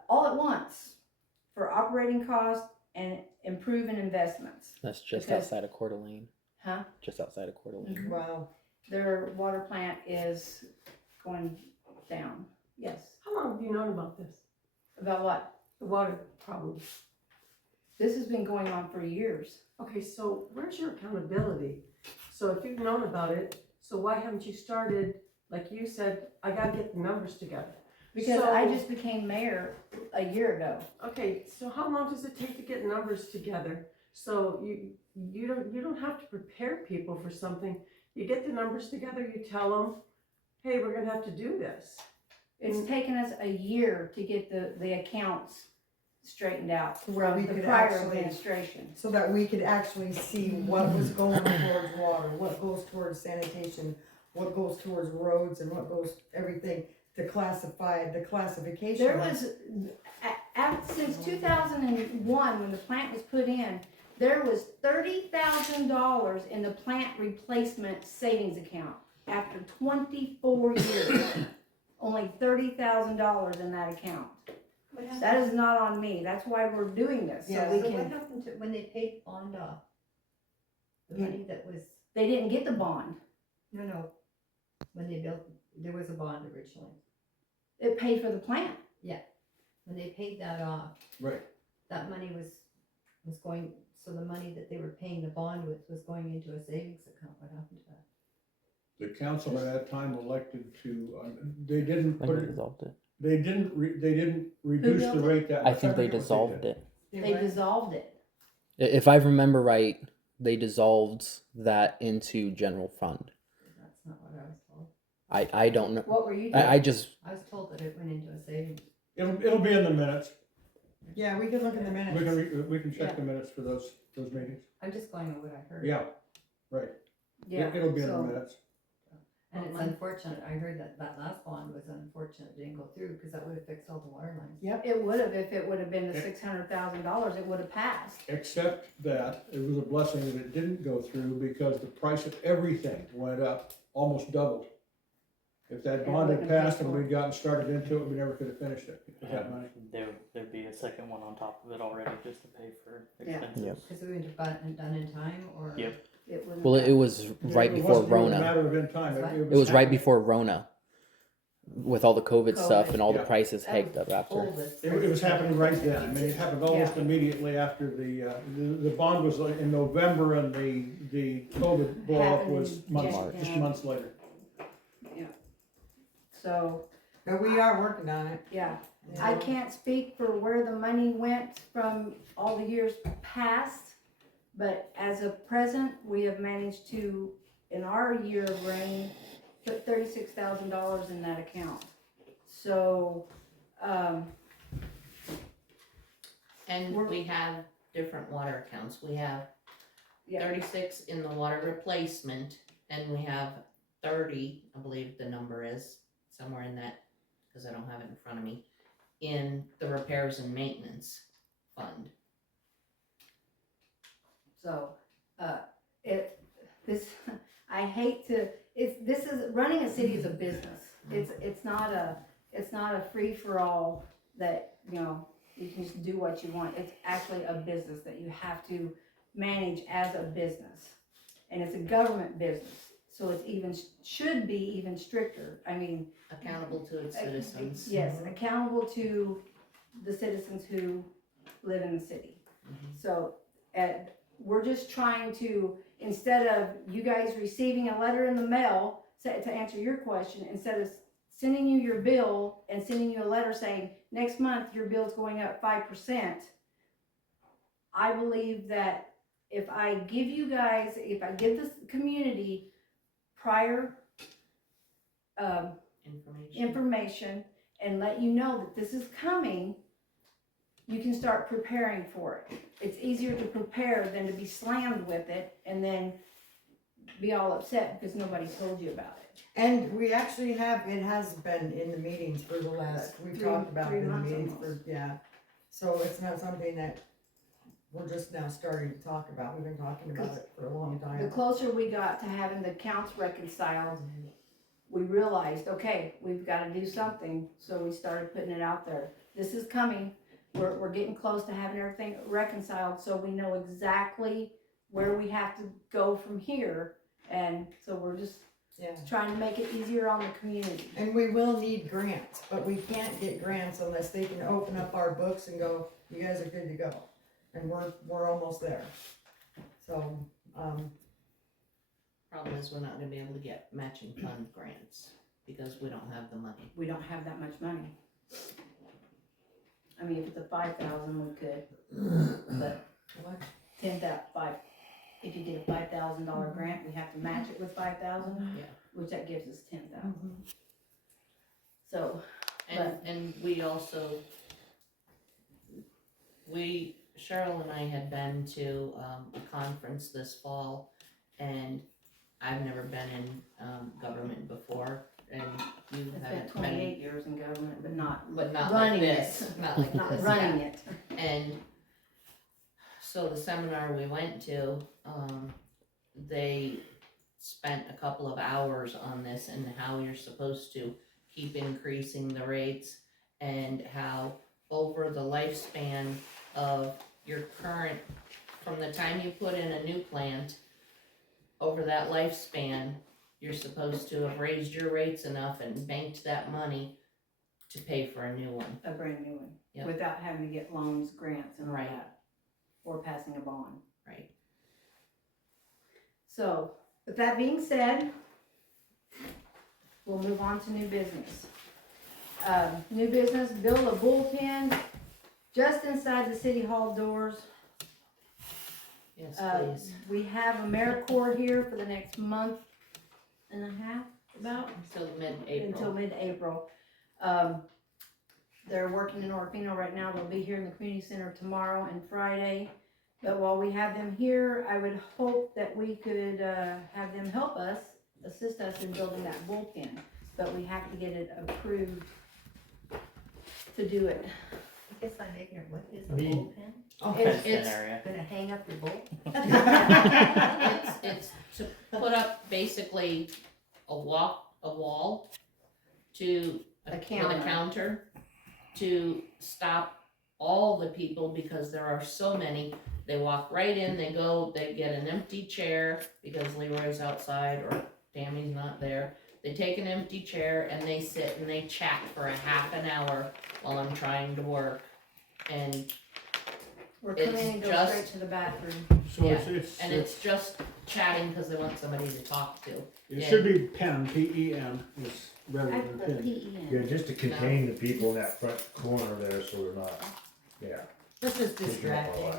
All at once for operating costs and improving investments. That's just Because- outside of Coeur d'Alene. Huh? Just outside of Coeur d'Alene. Wow. Their water plant is going down. Yes. How long have you known about this? About what? The water problem? This has been going on for years. Okay, so where's your accountability? So if you've known about it, so why haven't you started, like you said, I gotta get the numbers together? Because So- I just became mayor a year ago. Okay, so how long does it take to get numbers together? So you don't have to prepare people for something. You get the numbers together, you tell them, hey, we're gonna have to do this. It's taken us a year to get the accounts straightened out To where we from the could prior actually- administration. So that we could actually see what was going towards water, what goes towards sanitation, what goes towards roads, and what goes, everything, to classify, the classification. There was, since 2001, when the plant was put in, there was $30,000 in the plant replacement savings account. After 24 years, only $30,000 in that account. That is not on me. That's why we're doing this. Yeah. So we So what can, happened to, when they paid bond off? The Yeah. money that was, they didn't get the bond. no, when they built, there was a bond originally. It paid for the plant. When they paid that off, Right. that money was going, so the money that they were paying the bond with was going into a savings account. What happened to that? The council at that time elected to, they didn't I put think they it, dissolved it. they didn't reduce the built it? rate that I much. think they it was dissolved did. it. They dissolved it. If I remember right, they dissolved that into general fund. That's not what I was told. I don't know. What were you doing? I just I was told that it went into a savings. It'll be in the minutes. Yeah, we can look in the minutes. We can check Yeah. the minutes for those meetings. I'm just going on what I heard. Yeah, right. Yeah. It'll be in the so- minutes. And it's unfortunate, I heard that last bond was unfortunate, it didn't go through, because that would have fixed all the water lines. It would have, if it would have been the Yeah. $600,000, it would have passed. Except that it was a blessing that it didn't go through because the price of everything went up, almost doubled. If that It bond had wouldn't have passed paid and for it. we'd gotten started into it, we never could have finished it with that money. There'd be a second one on top of it already just to pay for Yeah. expenses. Yep. Because we would have been done in time, or? Yep. It wouldn't well, have it was right It before wasn't even a Rona. matter of in time. It was right happening. before Rona, with all the COVID stuff COVID. and all the Yeah. prices That hiked was up after. oldest. It was happening right then. I mean, it happened almost immediately after the bond was like in November and the COVID blow up Happened was in months, January. just months later. So, But we are working on it. yeah. I can't speak for where the money went from all the years past, but as of present, we have managed to, in our year of reign, put $36,000 in that account. So, And We're- we have different water accounts. We have yeah, 36 in the water replacement, and we have 30, I believe the number is, somewhere in that, because I don't have it in front of me, in the repairs and maintenance fund. so, I hate to, running a city is a business. It's not a free-for-all that, you can just do what you want. It's actually a business that you have to manage as a business. And it's a government business, so it's should be even stricter. I mean, Accountable to its citizens. yes, accountable to the citizens who live in the city. Mhm. So, we're just trying to, instead of you guys receiving a letter in the mail, to answer your question, instead of sending you your bill and sending you a letter saying, next month your bill's going up 5%, I believe that if I give this community prior, Information. information, and let you know that this is coming, you can start preparing for it. It's easier to prepare than to be slammed with it and then be all upset because nobody told you about it. And we actually have, it has been in the meetings for the last, we've talked about it in the months meetings for, almost. yeah. So it's not something that we're just now starting to talk about, we've been talking about it for a long The time. closer we got to having the accounts reconciled, we realized, okay, we've gotta do something, so we started putting it out there. This is coming, we're getting close to having everything reconciled, so we know exactly where we have to go from here. And so we're just Yeah. trying to make it easier on the community. And we will need grants, but we can't get grants unless they can open up our books and go, you guys are good to go. And we're almost there. So, Problem is, we're not gonna be able to get matching fund grants because we don't have the money. We don't have that much money. I mean, if it's a 5,000, we could, but what? 10,000, if you get a $5,000 grant, we have to match it with 5,000, Yeah. which that gives us 10,000. So, And we also, Cheryl and I had been to a conference this fall, and I've never been in government before, and you I spent haven't 28 years in government, but not but not running like this, it. not like not this, running yeah. it. And so the seminar we went to, they spent a couple of hours on this and how you're supposed to keep increasing the rates, and how over the lifespan of your current, from the time you put in a new plant, over that lifespan, you're supposed to have raised your rates enough and banked that money to pay for a new one. A brand new one, Yep. without having to get loans, grants, and all Right. that, or passing a bond. Right. So, with that being said, we'll move on to new business. New business, build a bullpen just inside the city hall doors. Yes, please. We have AmeriCorps here for the next month and a half, about, Until mid-April. until mid-April. They're working in Orfino right now, they'll be here in the community center tomorrow and Friday. But while we have them here, I would hope that we could, have them help us, assist us in building that bullpen. But we have to get it approved to do it. I guess I'm ignorant, what is a Me. bullpen? Oh, It's- Fenced in area. Gonna hang up your bull? It's to put up basically a wall to, A with counter. a counter to stop all the people, because there are so many. They walk right in, they get an empty chair because Leroy's outside or Tammy's not there. They take an empty chair and they sit and they chat for a half an hour while I'm trying to work. And We're coming It's in and go just- straight to the bathroom. So it's just chatting because they want somebody to talk to. it should be pen, P-E-N, is rather I than put pin. PEN. Yeah, just to contain the people in that front corner there, so they're not, yeah. this is distracting.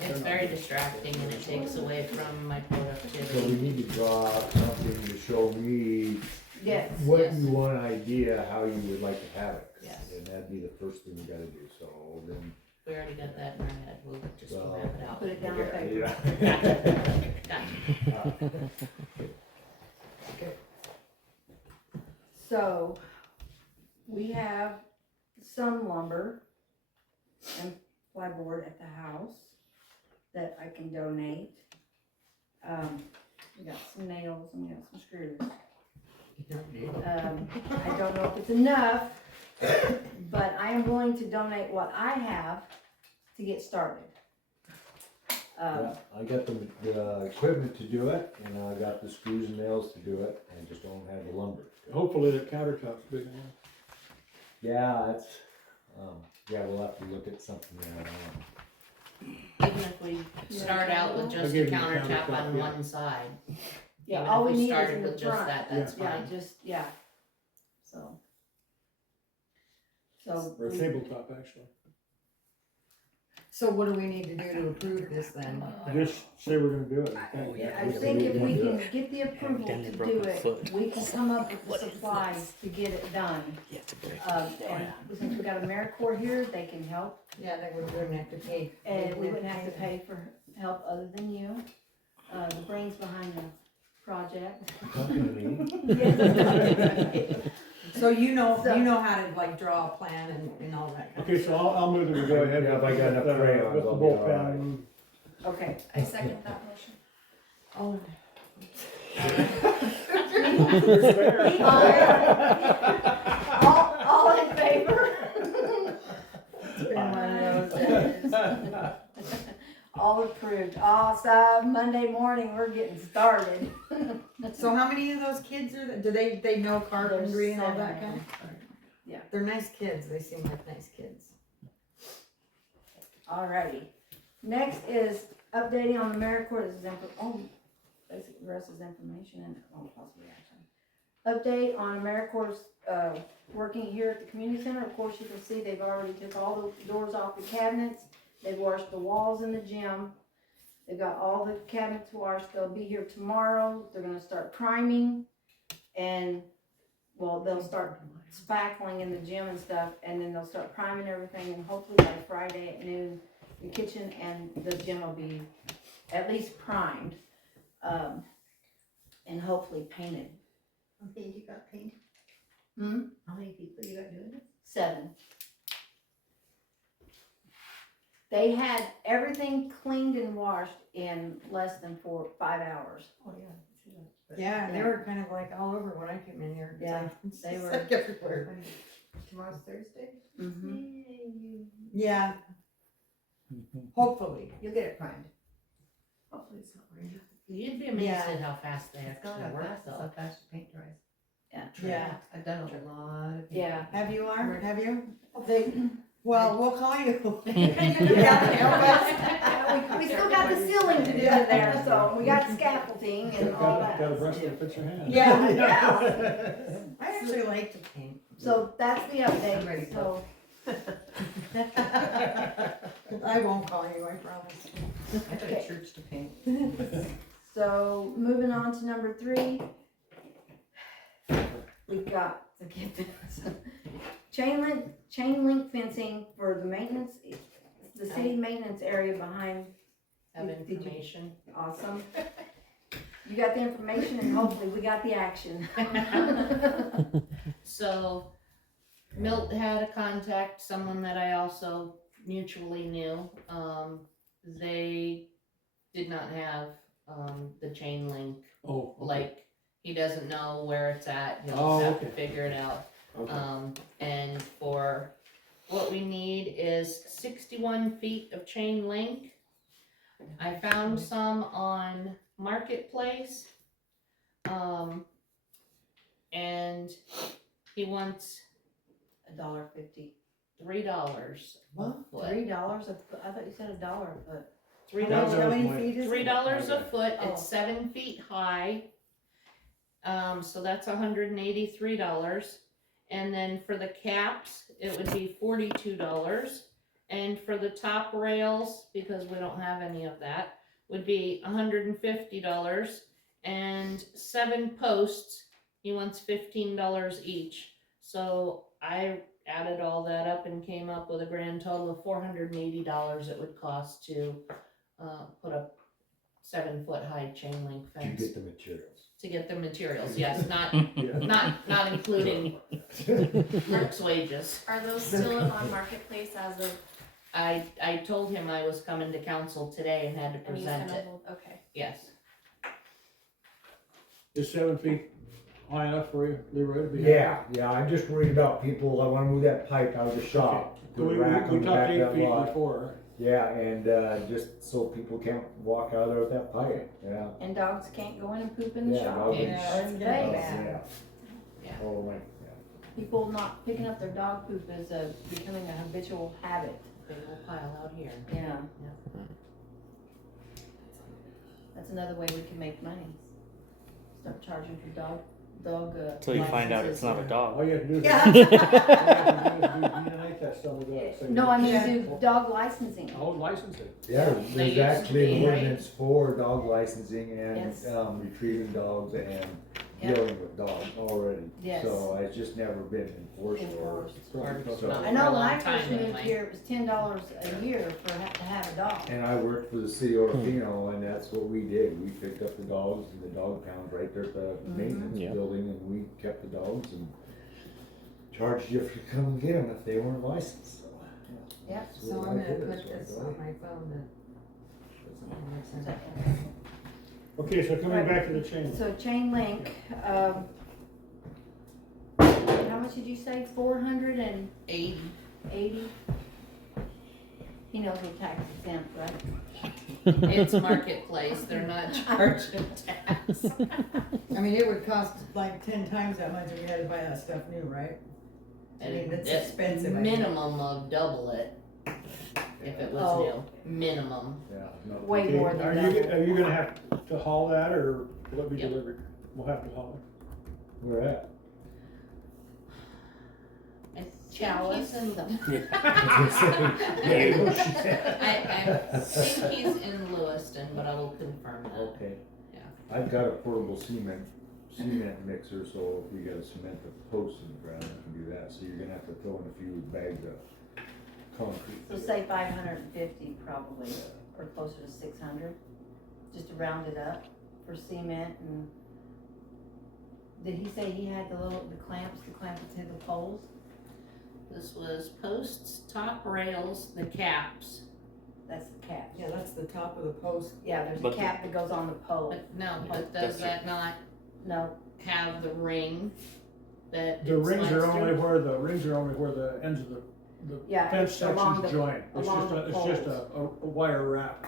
It's very distracting and it takes away from my So we productivity. need to draw out something to show me Yes. what Yes. you want an idea, how you would like to have it. Yes. And that'd be the first thing we gotta do, so then. We already got that in our head, we'll just Well, wrap it out. Put it down on okay, paper. yeah. Gotcha. So, we have some lumber and plyboard at the house that I can donate. We got some nails and we got some screws. I don't know if it's enough, but I am willing to donate what I have to get started. Yeah, I got the equipment to do it, and I got the screws and nails to do it, I just don't have the lumber. Hopefully the countertop's big enough. Yeah, it's, yeah, we'll have to look at something there. Even if we start out with I'll just a give you the countertop countertop, on yeah. one side. Yeah, Even all if we need is started in the with just front. that, that's Yeah, fine. just, yeah. So. Or a we- tabletop, actually. So what do we need to do to approve this then? Just say we're gonna do it. I think if we can get the approval to Evidently broke do my it, foot. we can come up with the supplies to get it done. Yeah, it's a break. And since we got AmeriCorps here, they can help, Yeah, that we wouldn't have to pay. and we wouldn't have to pay for help other than you, the brains behind the project. So you know how to like draw a plan and all that kind of Okay, so I'll move that we go ahead Yeah, if I with, got enough crayons, with the I'll be all bullpen. Okay. I second that motion. Oh. All in favor? It's been one of those days. All approved, awesome, Monday morning, we're getting started. So how many of those kids are there? Do they know carpentry and all that kind of? Yeah. They're nice kids. They seem like nice kids. Alrighty, next is updating on AmeriCorps, this is basically the rest is information and possible action. Update on AmeriCorps, working here at the community center. Of course, you can see they've already took all the doors off the cabinets. They've washed the walls in the gym. They've got all the cabinets washed. They'll be here tomorrow. They're gonna start priming and, well, they'll start spackling in the gym and stuff, and then they'll start priming everything, and hopefully by Friday at noon, the kitchen and the gym will be at least primed, and hopefully painted. How many you got painted? Hmm? How many people you got doing it? 7. They had everything cleaned and washed in less than 5 hours. Oh, yeah. I see that. But Yeah, they were kind of like all over when I came in here. It's Yeah, like- it's they just were. like everywhere. Tomorrow's Thursday? Mm-hmm. Yay. Yeah, hopefully. You'll get it primed. Hopefully it's not raining. You'd be amazed Yeah. at how fast they It's not actually that work fast, it's though. how fast your paint dries. Yeah. I've done a lot of. Yeah. Have you, Art? Have you? They, Well, we'll call you. we still got the ceiling to do in there, so we got scaffolding and all that. Got a brush that fits your hand. Yeah. Yeah. I actually like to paint. So that's the I'm ready update, for so. I won't call you, I promise. I got a church to paint. So moving on to number 3. We've got to get this. Chain link fencing for the maintenance, the city maintenance area behind. Have Did you- information. Awesome. You got the information and hopefully we got the action. So, Milt had a contact, someone that I also mutually knew. They did not have, the chain link. Oh, okay. Like, he doesn't know where it's at, he'll Oh, just have to okay. figure it out. Okay. And for, what we need is 61 feet of chain link. I found some on Marketplace. And he wants $1.50. $3 What? a foot. $3 a foot? I thought you said $1 a foot. $3 How many my- feet is it? $3 a foot, Oh. it's 7 feet high. So that's $183. And then for the caps, it would be $42. And for the top rails, because we don't have any of that, would be $150. And 7 posts, he wants $15 each. So I added all that up and came up with a grand total of $480 it would cost to put a 7-foot high chain link To fence. get the materials. To get the materials, yes, not Yeah. not including Rick's wages. Are those still on Marketplace as of, I told him I was coming to council today and had to and he's present gonna it, hold, okay. yes. Is 7 feet high enough for you, Leroy, to be? Yeah, I'm just worried about people, I wanna move that pipe out of the shop. We, Put we, a rack we on the talked back of 8 that feet lot. before. Yeah, and, just so people can't walk out there with that pipe, yeah. And dogs can't go in and poop in the Yeah, shop. dogs- Yeah, that's Or getting they- bad. Yeah. Oh, my, People not picking up their dog poop is becoming a habitual habit. Big old pile out here. Yeah. Yeah. That's another way we can make money. Start charging for dog Till you find out it's not a All dog. you have to do is. Yeah. All you have to do is do DNA test on the dog. so No, I mean, Yeah. do dog licensing. Oh, license it. Yeah, They there's used to actually be, an right? ordinance for dog licensing and, Yes. retrieving dogs and Yep. dealing with dogs already. Yes. So it's just never been enforced or. Enforced. So- I know when I For a long first time, moved anyway. here, it was $10 a year to have a dog. And I worked for the city of Orfino, and that's what we did. We picked up the dogs in the dog pound right there at the maintenance Yeah. building, and we kept the dogs and charged you to come and get them if they weren't licensed, so. Yeah. that's So what I'm I gonna did, put so I this thought- on my phone Okay, so coming Right. back to the chain. So chain link, how much did you say? 480? 80. He knows we're tax exempt, right? It's marketplace, they're not charging tax. I mean, it would cost like 10 times that much if we had to buy that stuff new, right? I mean, it's expensive, I think. Minimum of double it, if it was Oh. new, minimum. Yeah, no. Way Okay, more than Are double. you gonna have to haul that, or will it be Yep. delivered? We'll have to haul it. Where at? I think Chalice. he's in the, Yeah. I think he's in Lewiston, but I will confirm that. Okay. Yeah. I've got a portable cement mixer, so if we gotta cement the post in the ground, we can do that, so you're gonna have to throw in a few bags of concrete. So say 550 probably, or closer to 600, just to round it up for cement. And did he say he had the clamps to clamp it to the poles? This was posts, top rails, the caps, That's the cap. Yeah, that's the top of the post. Yeah, there's a But the- cap that goes on the pole. but no, but That's does that not No, have the ring that The it rings slides are only through? where the ends of the Yeah, fence along sections the- join. It's along just the a, it's just a wire wrap.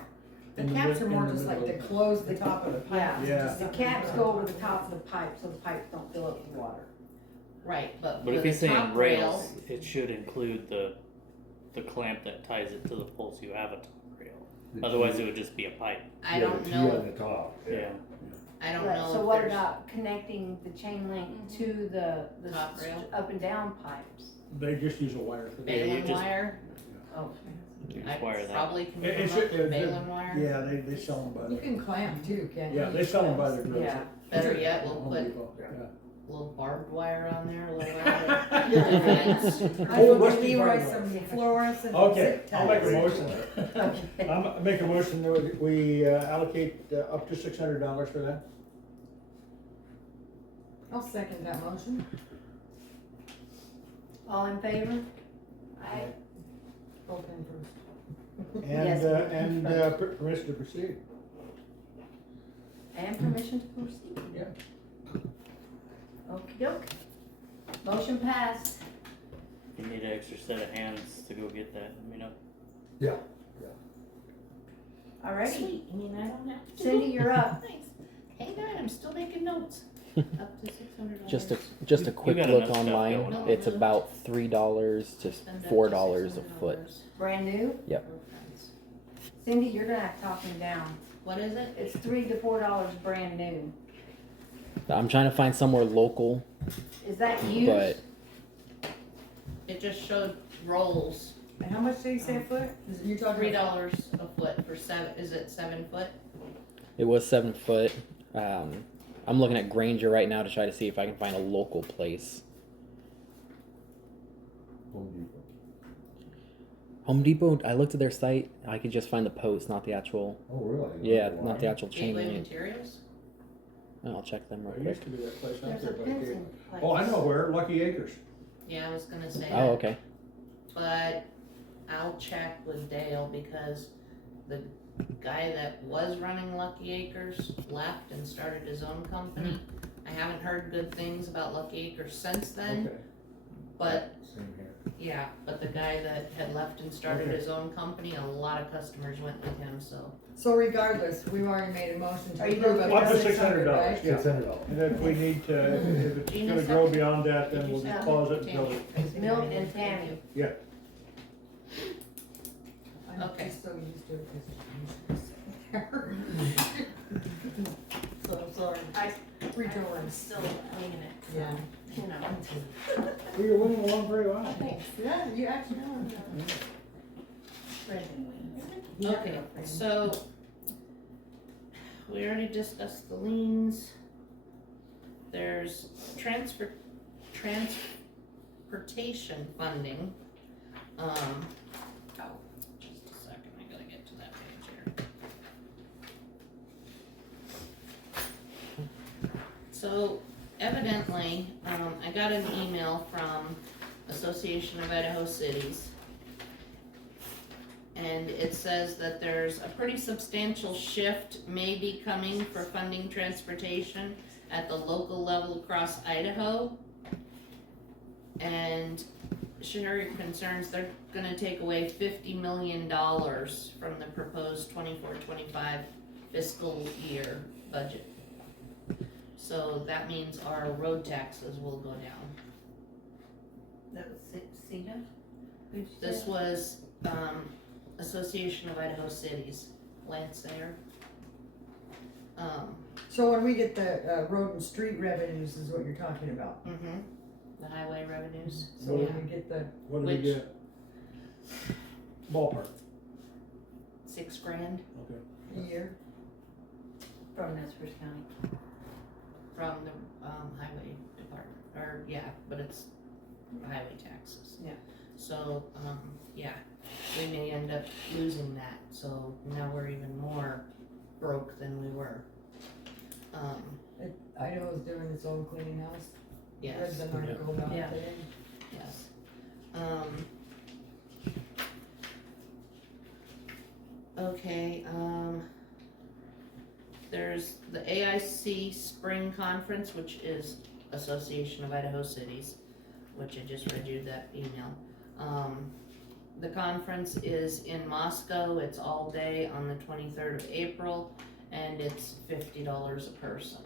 The in the caps mid- are more in the just like middle to of the- close the top of the pipe. Yeah. Yeah. Just the something caps to- go over the top of the pipe so the pipes don't fill up with water. Right, but But for if the he's saying top rails, it should include the clamp that ties it to the pole so you have a top rail. Otherwise, it would just be a pipe. I Yeah, don't the T know, on the top, Yeah. I don't Right, know so if what there's, about connecting the chain link to the Top rail? up and down pipes? They just use a wire for that. baling just- wire? Oh, You I just wire that. probably can It- come it's- up with it- baling wire. Yeah, they sell them by You the, can clamp too, can't you? yeah, they sell them by the drills. yeah. Better yet, we'll Home put Depot, yeah. a little barbed wire on there, a little wire. Defense. I will Rusty give Leroy barbed some wire. fluorescent Okay, zip I'll make a ties. motion. I'll make a motion that we allocate up to $600 for that. I'll second that motion. All in favor? Aye. Both in first. Yes. And permission to proceed. And permission to proceed. Yeah. Okey doke. Motion passed. If you need an extra set of hands to go get that, let me know. Alrighty. Sweet, I mean, I don't have to. Cindy, you're up. Nice. Hang on, I'm still making notes. Up to $600. Just a You quick got look enough stuff online. going on. It's about $3 to Spend up to $4 a $600. foot. Brand new? Yep. Cindy, you're gonna have to talk me down. What is it? It's $3 to $4 brand new. I'm trying to find somewhere local, Is that used? but It just showed rolls, And how much did you say a foot? You're talking about $3 a foot for is it 7 foot? it was 7 foot. I'm looking at Granger right now to try to see if I can find a local place. Home Depot. Home Depot, I looked at their site. I could just find the post, not the actual. Oh, really? Yeah, not the actual chain Gateway link. Materials? I'll check them real There quick. used to be that place out There's there a by fencing Gate. place. Oh, I know where, Lucky Acres. Yeah, I was gonna say Oh, that, okay. but I'll check with Dale because the guy that was running Lucky Acres left and started his own company. I haven't heard good things about Lucky Acres since then, Okay. but Same here. yeah, but the guy that had left and started Okay. his own company, a lot of customers went with him, so. So regardless, we've already made a motion to Are you approve gonna up Up to to $600, $600, right? yeah. $600. And if we need to, if it's Gina gonna grow second. beyond that, then Did we'll you just second? pause it until Tammy. Milt and Tammy. I'm Okay. just so used to it. 'cause- So sorry. returns. Still winging it, so, Yeah. you know. Well, you're winning along very well. Thanks. Yeah, you actually know. Spread and wings. Okay, so we already discussed the liens. There's transportation funding. Oh, just a second, I gotta get to that page here. So evidently, I got an email from Association of Idaho Cities. And it says that there's a pretty substantial shift maybe coming for funding transportation at the local level across Idaho. And Shinnery concerns they're gonna take away $50 million from the proposed 24-25 fiscal year budget. So that means our road taxes will go down. That was CETA? This was, Association of Idaho Cities, Lance there. So when we get the, road and street revenues is what you're talking about. The highway revenues. So when we get the, What do we Which- get? Ballpark, $6,000 okay. year, From Nespers County. from the, highway department, or, yeah, but it's highway taxes. Yeah. So, yeah, we may end up losing that, so now we're even more broke than we were. Idaho's doing its own cleaning house. Yes, Read the article about Yeah. it today. yes. Okay, there's the AIC Spring Conference, which is Association of Idaho Cities, which I just read you that email. The conference is in Moscow, it's all day on the 23rd of April, and it's $50 a person.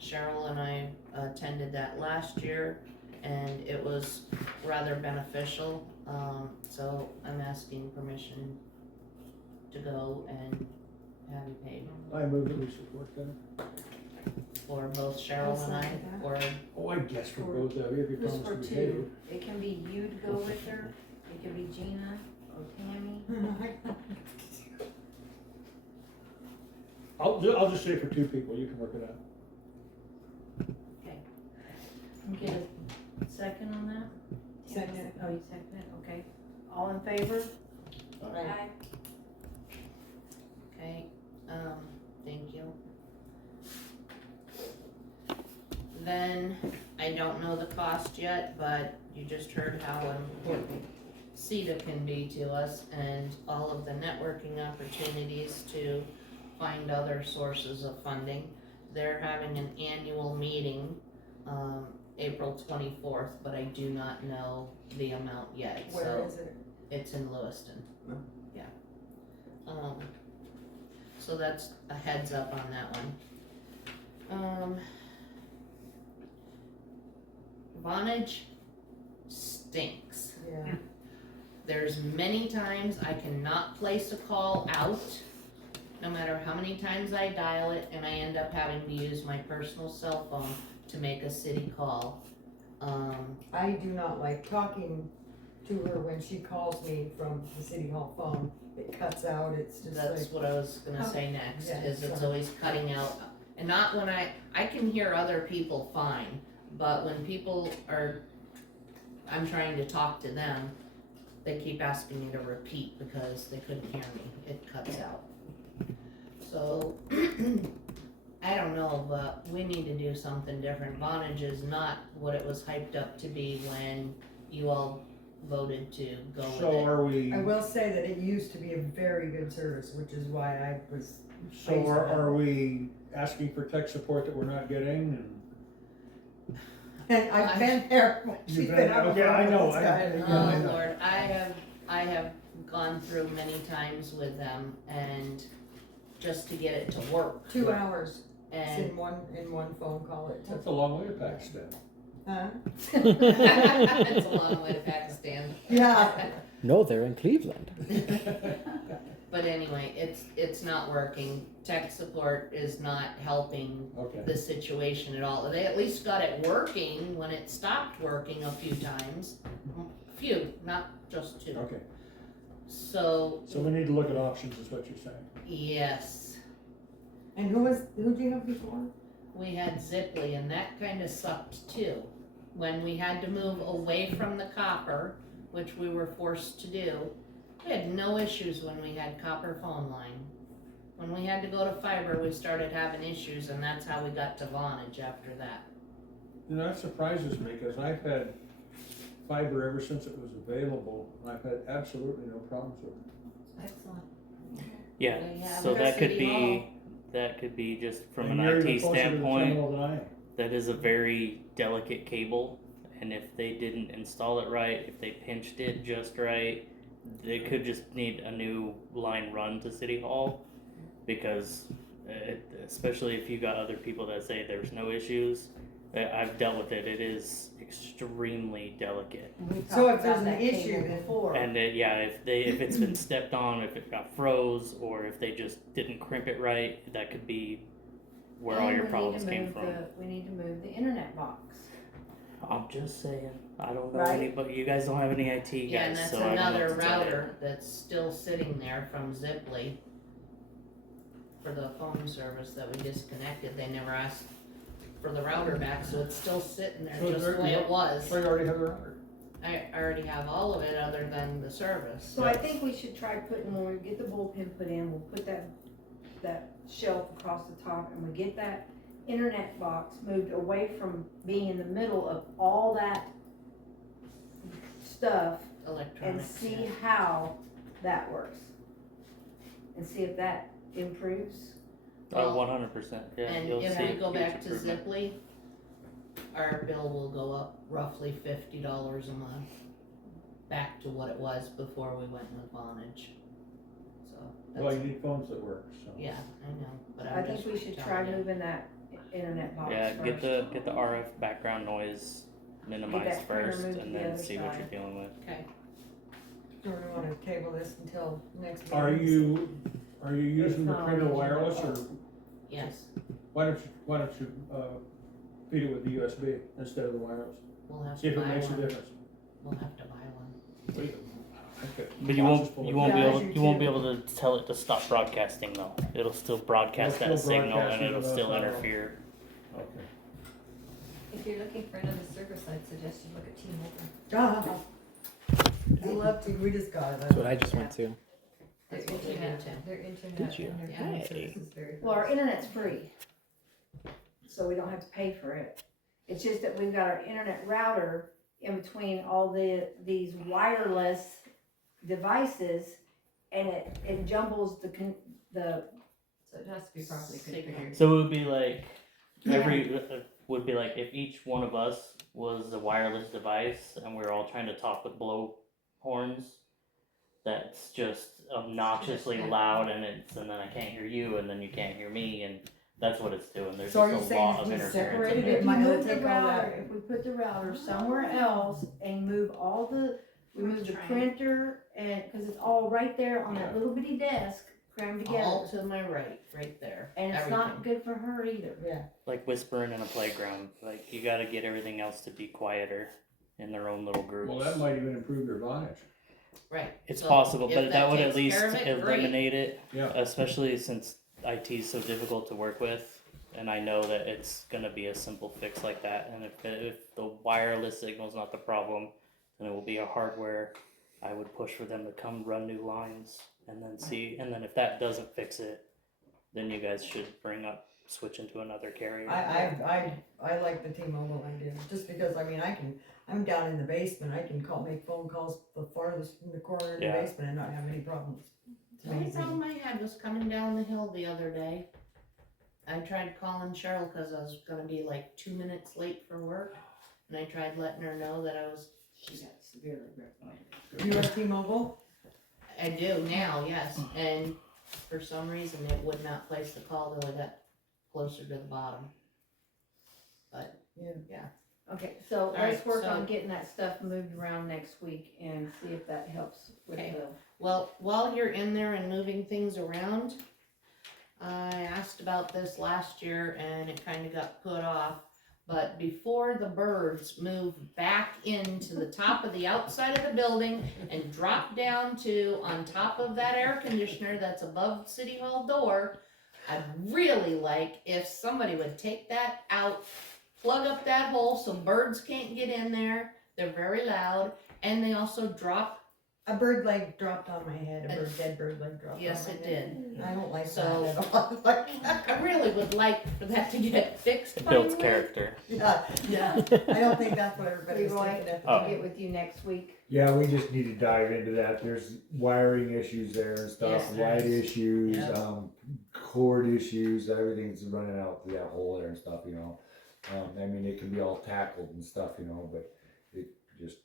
Cheryl and I attended that last year, and it was rather beneficial, so I'm asking permission to go and have you paid I move that we support them. for both Cheryl and I, or, Oh, I guess for both of you, if you Just promise for to be two. It can be you to go with her, it can be Gina or Tammy. I'll just say for two people, you can work it out. Get a second on that? Second. Oh, you second it, okay. All in favor? Aye. okay, thank you. Then, I don't know the cost yet, but you just heard how important CETA can be to us and all of the networking opportunities to find other sources of funding. They're having an annual meeting, April 24th, but I do not know the amount yet, Where so is it? it's in Lewiston. Oh. Yeah. So that's a heads up on that one. Vonage stinks. Yeah. There's many times I cannot place a call out, no matter how many times I dial it, and I end up having to use my personal cell phone to make a city call. I do not like talking to her when she calls me from the city hall phone. It cuts out, it's just That's like, what I was gonna say next, Yeah, is it's sorry. always cutting out, and not when I can hear other people fine, but when people are, I'm trying to talk to them, they keep asking me to repeat because they couldn't hear me, it cuts out. So, I don't know, but we need to do something different. Vonage is not what it was hyped up to be when you all voted to go with So it. are we, I will say that it used to be a very good service, which is why I was, so are we asking for tech support that we're not getting? and I've been there when You've she's been been there, on the okay, phone I with know, this I- guy. yeah, I Oh know. Lord, I have gone through many times with them and just to get it to work. 2 hours, it's And in one phone call it took. That's a long way to Pakistan. Huh? it's a long way to Pakistan. Yeah. No, they're in Cleveland. But anyway, it's not working. Tech support is not helping Okay. the situation at all. They at least got it working when it stopped working a few times. Few, not just two. Okay. So, So we need to look at options, is what you're saying. yes, And who do you have before? we had Zipley and that kinda sucked too. When we had to move away from the copper, which we were forced to do, we had no issues when we had copper phone line. When we had to go to fiber, we started having issues, and that's how we got to Vonage after that. You know, that surprises me, because I've had fiber ever since it was available, and I've had absolutely no problems with it. Excellent. Yeah, They have so their that could City Hall. be just from And an you're even IT closer to the standpoint, terminal than I am. that is a very delicate cable, and if they didn't install it right, if they pinched it just right, they could just need a new line run to City Hall, because especially if you got other people that say there's no issues, I've dealt with it. It is extremely delicate, We So talked if there's about an that issue, cable then- before. and if it's been stepped on, if it got froze, or if they just didn't crimp it right, that could be where all And your we need problems to came move from. We need to move the internet box. I'm just saying, I don't know Right. anybody. You guys don't have any IT guys, Yeah, and that's so I don't know another what to tell you. router that's still sitting there from Zipley for the phone service that we disconnected. They never asked for the router back, so it's still sitting there So just there the way you it go. was. So you already have the router. I already have all of it other than the service. So I think we should try putting, when we get the bullpen put in, we'll put that shelf across the top, and we get that internet box moved away from being in the middle of all that stuff, and Electronics. see yeah. how that works. And see if that improves. Well, 100%. Yeah, And you'll if see we a go huge back to improvement. Zipley, our bill will go up roughly $50 a month, back to what it was before we went with Vonage. So, Well, you that's, need phones that work, so. yeah, I know, but I I'm think just we should try telling you. moving that internet box Yeah, first. get the RF background noise minimized that printer first, moved to and the then other see what side. you're dealing with. Okay, Do we wanna table this until next meeting? Are you using the not printer on the wireless, agenda. or yes, why don't you feed it with the USB instead of the wireless? we'll have See to if it buy makes a one. difference. We'll have to buy one. Wait, I've got But you boxes won't full you of won't be Yeah, able I do you won't be too. able to tell it to stop broadcasting though. It'll still broadcast It'll that still signal, broadcast and even it'll though still it's not on. interfere. Okay. If you're looking for another service, I'd suggest you look at T-Mobile. I love to, we just got it. That's what I just went to. Their That's what we internet, did too. their internet Did you? and their Yeah. phone Hey. service is very Well, our fast. internet's free, so we don't have to pay for it. It's just that we've got our internet router in between all these wireless devices, and it jumbles the So it has to be properly Signal. configured. So it would be like would be like if each one of us was a wireless device, and we were all trying to talk with blow horns. That's just obnoxiously loud, and then I can't hear you, and then you can't hear me, and that's what it's doing. There's So are just you a lot saying of if we interference. separated in it, there. If you might not move the take all router, that. if we put the router somewhere else and move we move the printer, and, cause it's all right there on that little bitty desk, crammed All together. to my right there. And it's Everything. not good for her either. Like whispering in a playground. Like you got to get everything else to be quieter in their own little groups. Well, that might even improve your Vonage. Right. It's So possible, if but that would at takes least care of it, great. eliminate it, Yeah. especially since IT is so difficult to work with. And I know that it's gonna be a simple fix like that. And if the wireless signal is not the problem, then it will be a hardware. I would push for them to come run new lines and then see. And then if that doesn't fix it, then you guys should switch into another carrier. I like the T-Mobile idea, just because, I mean, I'm down in the basement, I can make phone calls the farthest in the corner of the Yeah. basement and not have any problems. It's The only amazing. problem I had was coming down the hill the other day. I tried calling Cheryl because I was gonna be like 2 minutes late for work, and I tried letting her know that I was. She got severely reprimanded. You have T-Mobile? I do now, yes, and for some reason it would not place the call till I got closer to the bottom. But Yeah. yeah, Okay, so right, let's work so- on getting that stuff moved around next week and see if that helps with Okay. the. Well, while you're in there and moving things around, I asked about this last year and it kinda got put off. But before the birds move back into the top of the outside of the building and drop down to on top of that air conditioner that's above City Hall door, I'd really like if somebody would take that out, plug up that hole so birds can't get in there. They're very loud, and they also drop. A bird leg dropped on my head, dead bird leg dropped on my head. Yes, it did. I don't like So- that at all. Like, I really would like for that to get fixed. It builds finally. character. yeah, I don't think that's what everybody's Leroy, thinking of. I'll get with you next week. Yeah, we just need to dive into that. There's wiring issues there and stuff, Yes, light there is. issues, Yeah. cord issues, everything's running out through that hole there and stuff, you know. I mean, it can be all tackled and stuff, you know, but it just,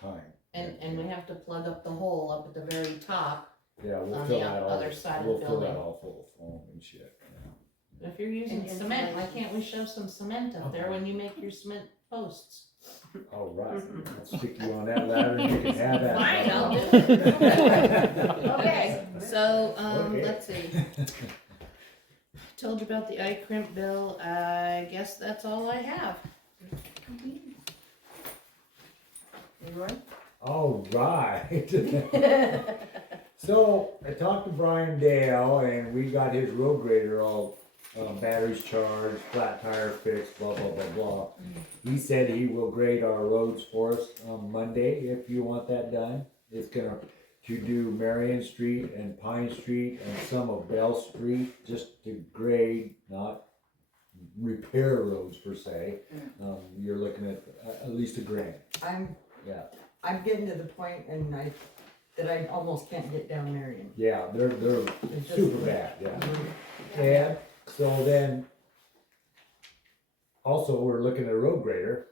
time. And we have to plug up the hole up at the very top. Yeah, we'll on fill the that all, other side of we'll the fill that building. all full of foam and shit, yeah. If you're using And cement, why insulation. can't we shove some cement up there when you make your cement posts? All right, I'll stick you on that ladder and you can have that. Fine, I'll do it. Okay. So, Okay. let's see. Told you about the eye crimp bill. I guess that's all I have. Leroy? All right. So I talked to Brian Dale and we got his road grader all batteries charged, flat tire fixed, blah, blah, blah, blah. He said he will grade our roads for us on Monday if you want that done. It's gonna to do Marion Street and Pine Street and some of Bell Street, just to grade, not repair roads per se. You're looking at least $1,000. Yeah. I'm getting to the point that I almost can't get down Marion. Yeah, they're It's just super like- bad, yeah. And so then, also we're looking at a road grader.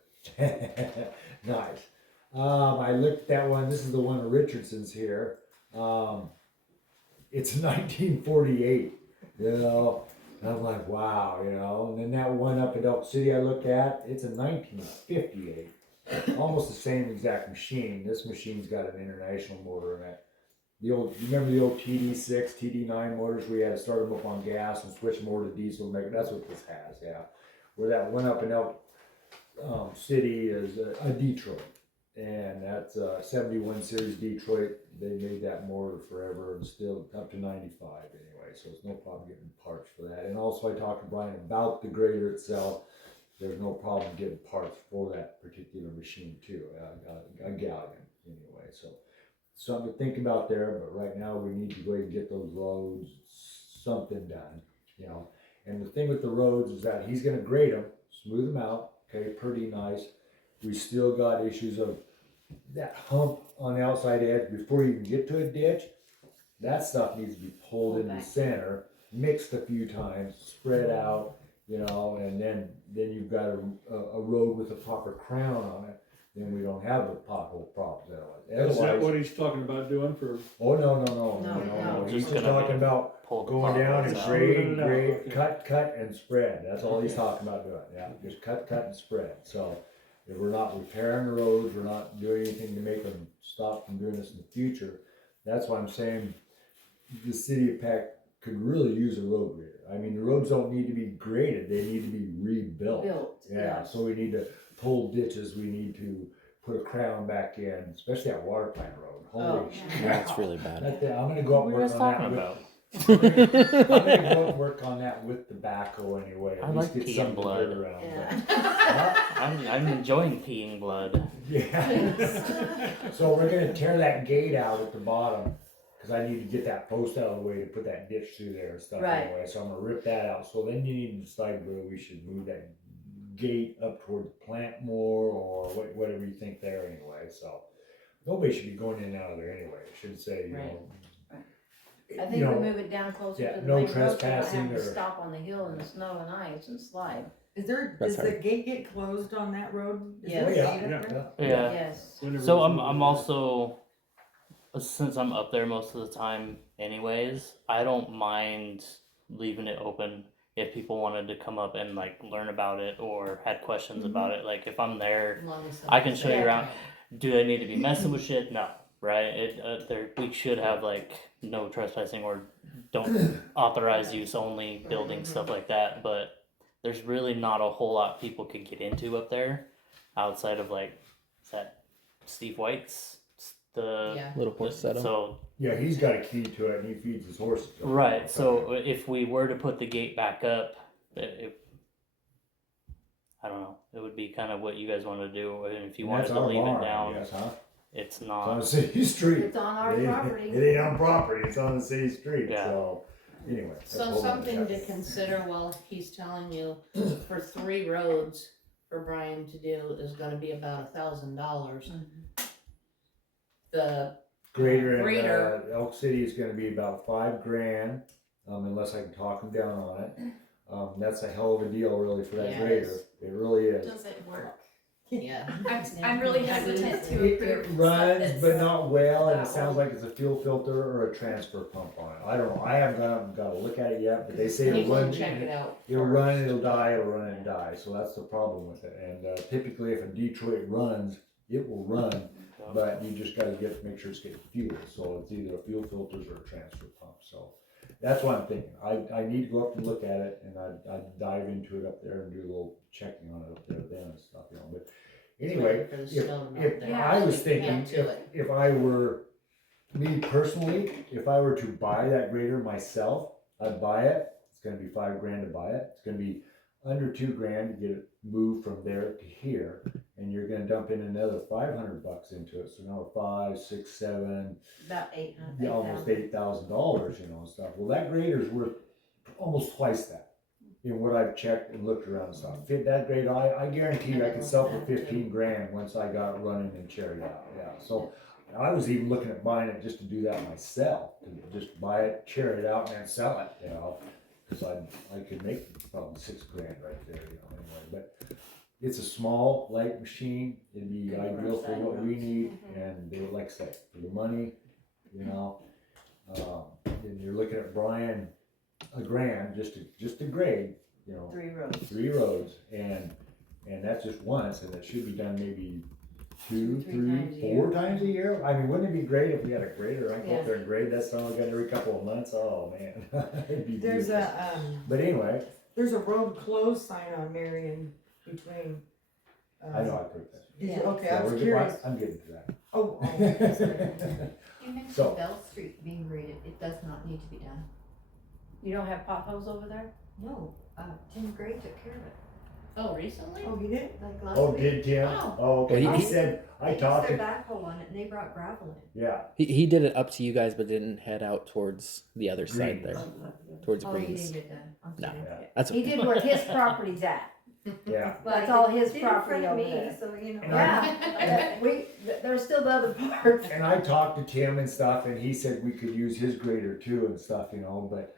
Nice. I looked at that one, this is the one of Richardson's here. It's 1948, you know. And I'm like, wow, you know. And then that one up in Elk City I looked at, it's a 1958. Almost the same exact machine. This machine's got an international motor in it. You remember the old TD6, TD9 motors where you had to start them up on gas and switch them over to diesel? That's what this has, yeah. Where that one up in Elk City is a Detroit. And that's 71 series Detroit. They made that motor forever and still up to 95 anyway. So it's no problem getting parts for that. And also I talked to Brian about the grader itself. There's no problem getting parts for that particular machine too, a galleon anyway. So something to think about there, but right now we need to go ahead and get those roads, something done, you know. And the thing with the roads is that he's gonna grade them, smooth them out, okay, pretty nice. We still got issues of that hump on the outside edge before you can get to a ditch. That stuff needs to be pulled in the center, mixed a few times, spread out, you know, and then you've got a road with a proper crown on it. Then we don't have the pothole problems otherwise. Is that what he's talking about doing for? Oh, no. No. He's Just just gonna talking about Pull the going down and potholes out. Smoothing grade, it out, okay. cut and spread. That's all he's talking about doing, yeah, just cut and spread. So if we're not repairing the roads, we're not doing anything to make them stop from doing this in the future. That's why I'm saying the city of Peck could really use a road grader. I mean, the roads don't need to be graded, they need to be rebuilt. Built, Yeah, yes. so we need to pull ditches, we need to put a crown back in, especially that water plant road. Holy shit. That's really bad. I'm gonna go up What and were you work guys on talking that. about? I'm gonna go and work on that with tobacco anyway. I At least like get pee and something to blood. put around. Yeah. I'm enjoying peeing blood. Yeah. So we're gonna tear that gate out at the bottom, cause I need to get that post out of the way to put that ditch through there and stuff Right. anyway. So I'm gonna rip that out. So then you need to decide whether we should move that gate up toward the plant more or whatever you think there anyway. So nobody should be going in and out of there anyway. It should say, you Right. know. I think you know, we move it down closer yeah, to the no main road, so we don't trespassing have to or- stop on the hill in the snow and ice and slide. Is there, That's does the hard. gate get closed on that road? Is Yes. there a Yeah, gate up yeah, there? yeah. Yeah. Yes. Whenever So it's I'm moving. also, since I'm up there most of the time anyways, I don't mind leaving it open if people wanted to come up and like learn about it or had questions about it. Like if I'm there, As long as I can show you somebody's around. there. Do they need to be messing with shit? No, right? We should have like no trespassing or don't authorize use only building stuff like that. But there's really not a whole lot people could get into up there, outside of like, is that Steve White's Yeah. Little horse setup. So Yeah, he's got a key to it and he feeds his horses. right. So if we were to put the gate back up, I don't know. It would be kind of what you guys want to do, and if you And wanted that's to our leave barn, it down, I guess, huh? it's It's on not. the city street. It's on our It ain't- property. It ain't on property, it's on the city street, Yeah. so, anyway. that's a So whole nother something to subject. consider while he's telling you, for 3 roads for Brian to do is gonna be about $1,000. The Grader in Grader. Elk City is gonna be about $5,000, unless I can talk him down on it. That's a hell of a deal really for that Yeah, it grader, is. it really is. Does it work? yeah. I'm really hesitant to It approve. runs, stuff but that's not well, and it that sounds old. like it's a fuel filter or a transfer pump on it. I don't know, I haven't got to look at it yet, but they say He it'll will run. check it out. It'll first. run, it'll die, it'll run and die, so that's the problem with it. And typically if a Detroit runs, it will run, but you just gotta make sure it's getting fuel. So it's either a fuel filters or a transfer pump, so that's what I'm thinking. I need to go up and look at it, and I'd dive into it up there and do a little checking on it up there then and stuff, you know, but anyway, For the if, snow to melt if there. I was So you thinking, can't do it. if I were, me personally, if I were to buy that grader myself, I'd buy it. It's gonna be $5,000 to buy it. It's gonna be under $2,000 to get it moved from there to here, and you're gonna dump in another $500 into it. So now 5, 6, 7, About 800. yeah, almost $8,000, you know, and stuff. Well, that grader's worth almost twice that. In what I've checked and looked around and stuff. Fit that grader, I guarantee you I could sell for $15,000 once I got it running and cherried out. Yeah, so I was even looking at buying it just to do that myself, to just buy it, cherry it out, and then sell it, you know, because I could make probably $6,000 right there, you know, anyway. But it's a small, light machine. It'd be Good for ideal our for side what we roads. need, and they would like I said, for the money, you know. And you're looking at Brian, $1,000 just to grade, you know. 3 roads. 3 roads, and that's just once, and it should be done maybe 2, 3 3, times a 4 year. times a year. I mean, wouldn't it be great if we had a grader? I go Yeah. up there and grade that son again every couple of months. Oh man, it'd be There's beautiful. But anyway, there's a road closed sign on Marion between. I know I put that. Did you, Yeah. okay, Yeah, I was we're curious. I'm getting to that. Oh, You mentioned So- Bell Street being graded, it does not need to be done. You don't have potholes over there? No, Tim Gray took care of it, Oh, recently? oh, you did? like last Oh, week. did Tim? Oh. Oh, okay. Well, He he- said I They talked used to. their backhoe on it and they brought gravel in. Yeah, He did it up to you guys, but didn't head out towards the other side Green. there, towards Oh, he didn't Greens. get done, I'm No. sorry. yeah, That's He did where his property's at. yeah. Well, That's he all did- his did in front property of over me, there. So, you know. And Yeah, there's still the other parts. And I talked to Tim and stuff, and he said we could use his grader too and stuff, you know. But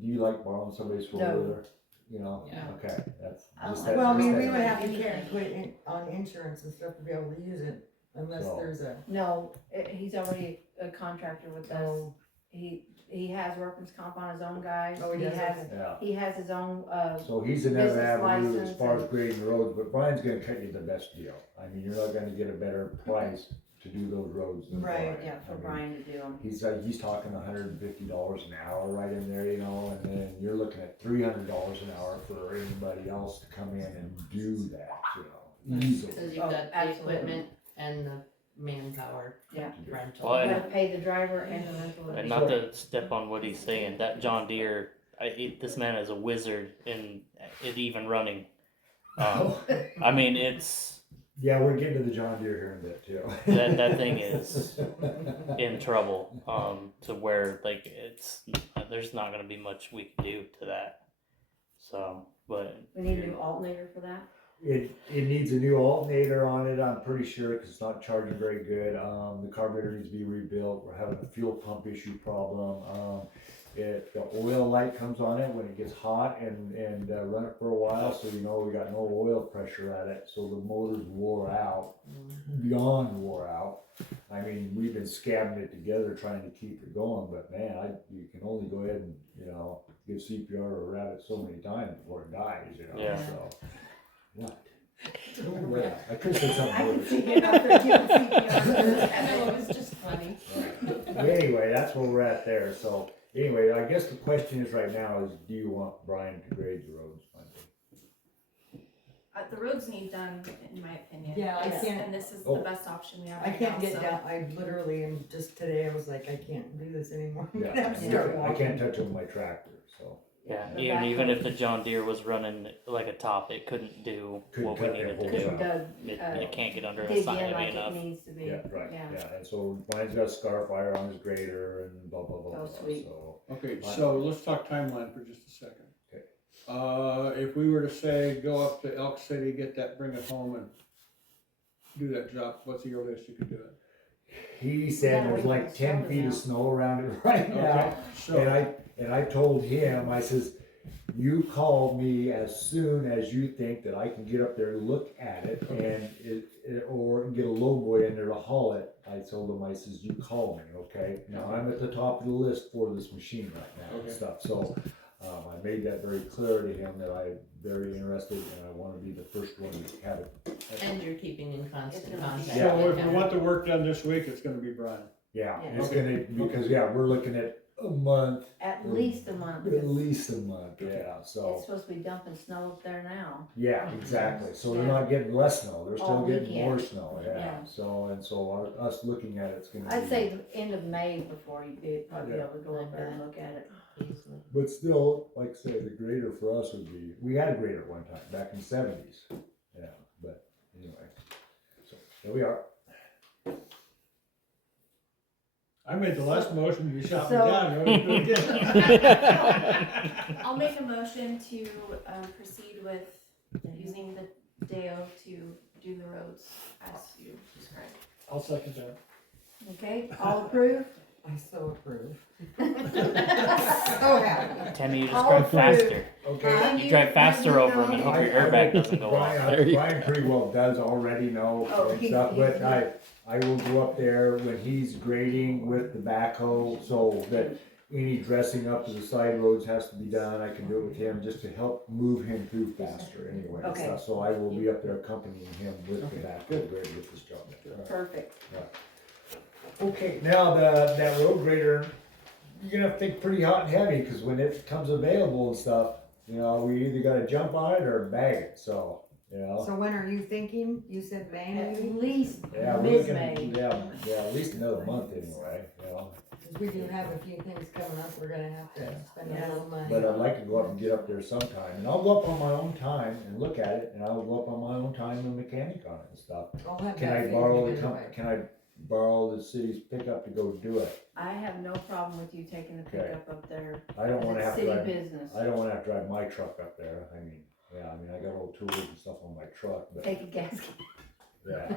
do you like borrowing somebody's No. four-wheeler? You know, Yeah. okay, that's I don't just like that. Well, I mean, just we that- would have to carry, put it in, on insurance and stuff to be able to use it, unless So- there's a, No, he's already a contractor with us. oh, He has workman's comp on his own guys. Oh, he He does, has, okay. Yeah. he has his own, So he's another business avenue as license far as and- grading the roads, but Brian's gonna cut you the best deal. I mean, you're not gonna get a better price to do those roads than Right, Brian. yeah, for I mean, Brian to do them. He's talking $150 an hour right in there, you know, and then you're looking at $300 an hour for anybody else to come in and do that, you know, easily. Because you've Oh, got the absolutely. equipment and the manpower Yeah. rental. Well, You and- gotta pay the driver and the rental. And not to step on what he's saying, that John Deere, this man is a wizard in it even running. I mean, it's Yeah, we're getting to the John Deere here in a bit too. that thing is in trouble. To where like there's not gonna be much we can do to that. So, but We need a new alternator for that. It needs a new alternator on it, I'm pretty sure, because it's not charging very good. The carburetor needs to be rebuilt. We're having a fuel pump issue problem. the oil light comes on it when it gets hot and run it for a while, so you know we got no oil pressure at it, so the motor's wore out, beyond wore out. I mean, we've been scabbing it together trying to keep it going, but man, you can only go ahead and, you know, give CPR to a rabbit so many times before it dies, you know, Yeah. so. What? Oh, yeah, I could say something I can worse. see you out there giving CPR. No, it was just funny. But anyway, that's where we're at there, so, anyway, I guess the question is right now is, do you want Brian to grade the roads Monday? The roads need done, in my opinion. Yeah, I Yes, can't- And this is Oh. the best option we have I right can't now, get so- down, I literally am, just today I was like, I can't do this anymore. I'm Yeah, gonna have to start I walking. can't touch it with my tractor, so. Yeah, The and even backhoe. if the John Deere was running like a top, it couldn't do Couldn't what we cut needed that to whole do. job. Couldn't It can't get under a dig sign in heavy like it enough. needs to be. Yeah, right, Yeah. yeah, and so Brian's got a scar fire on his grader and blah, blah, blah, Oh, blah, sweet. so. Okay, so let's talk timeline for just a second. Okay. If we were to say, go up to Elk City, get that, bring it home and do that job, what's the earliest you could do it? He said Yeah, there's we like can 10 start feet now. of snow around it right now. Okay, so, And I told him, I says, you call me as soon as you think that I can get up there, look at it, and or get a lowboy in there to haul it. I told him, I says, you call me, okay? Now, I'm at the top of the list for this machine right now and Okay. stuff, so, I made that very clear to him that I'm very interested and I wanna be the first one to have it. And you're keeping in constant It's gonna be- contact. so with if we him. want the work done this week, it's gonna be Brian. Yeah, Yeah. it's Okay. gonna, because, yeah, we're looking at a month, At least a month. at because least a month, yeah, so. It's supposed to be dumping snow up there now. Yeah, exactly, so they're Yeah. not getting less snow, they're still All getting weekend. more snow, yeah, Yeah. so us looking at it's gonna be. I'd say the end of May before you'd probably be Yeah. able to go up there and look at it. Easily. But still, like I say, the grader for us would be, we had a grader at one time, back in the 70s, yeah, but anyway, so, there we are. I made the last motion, you shot me So- down, you want me to do it again? I'll make a motion to proceed with using the Deo to do the roads as you described. I'll second that. Okay, all approved? I so approve. So happy. Tammy, you just All drive approved. faster. Okay. You drive faster over them and hope your airbag doesn't go off. Brian pretty well does already know Oh, and he- stuff, he- but I will go up there when he's grading with the backhoe, so that any dressing up to the side roads has to be done, I can do it with him, just to help move him through faster anyway and Okay. stuff, so I will be up there accompanying him with the backhoe grader with this job. Perfect. Okay, now that road grader, you're gonna have to think pretty hot and heavy, cause when it comes available and stuff, you know, we either gotta jump on it or bag it, so, you know. So when are you thinking? You said May At maybe? least Yeah, we're looking, mid-May. yeah, at least another month anyway, you know. Cause we do have a few things coming up, we're gonna have to spend a little money. But I'd like to go up and get up there sometime, and I'll go up on my own time and look at it, and I'll go up on my own time and mechanic on it and stuff. I'll have Can that I figured borrow the anyway. can I borrow the city's pickup to go do it? I have no problem with you taking the Okay. pickup up there. I don't wanna It's have to city drive, business. I don't wanna have to drive my truck up there, I mean, yeah, I mean, I got old tools and stuff on my truck, but, Take a gasket. yeah.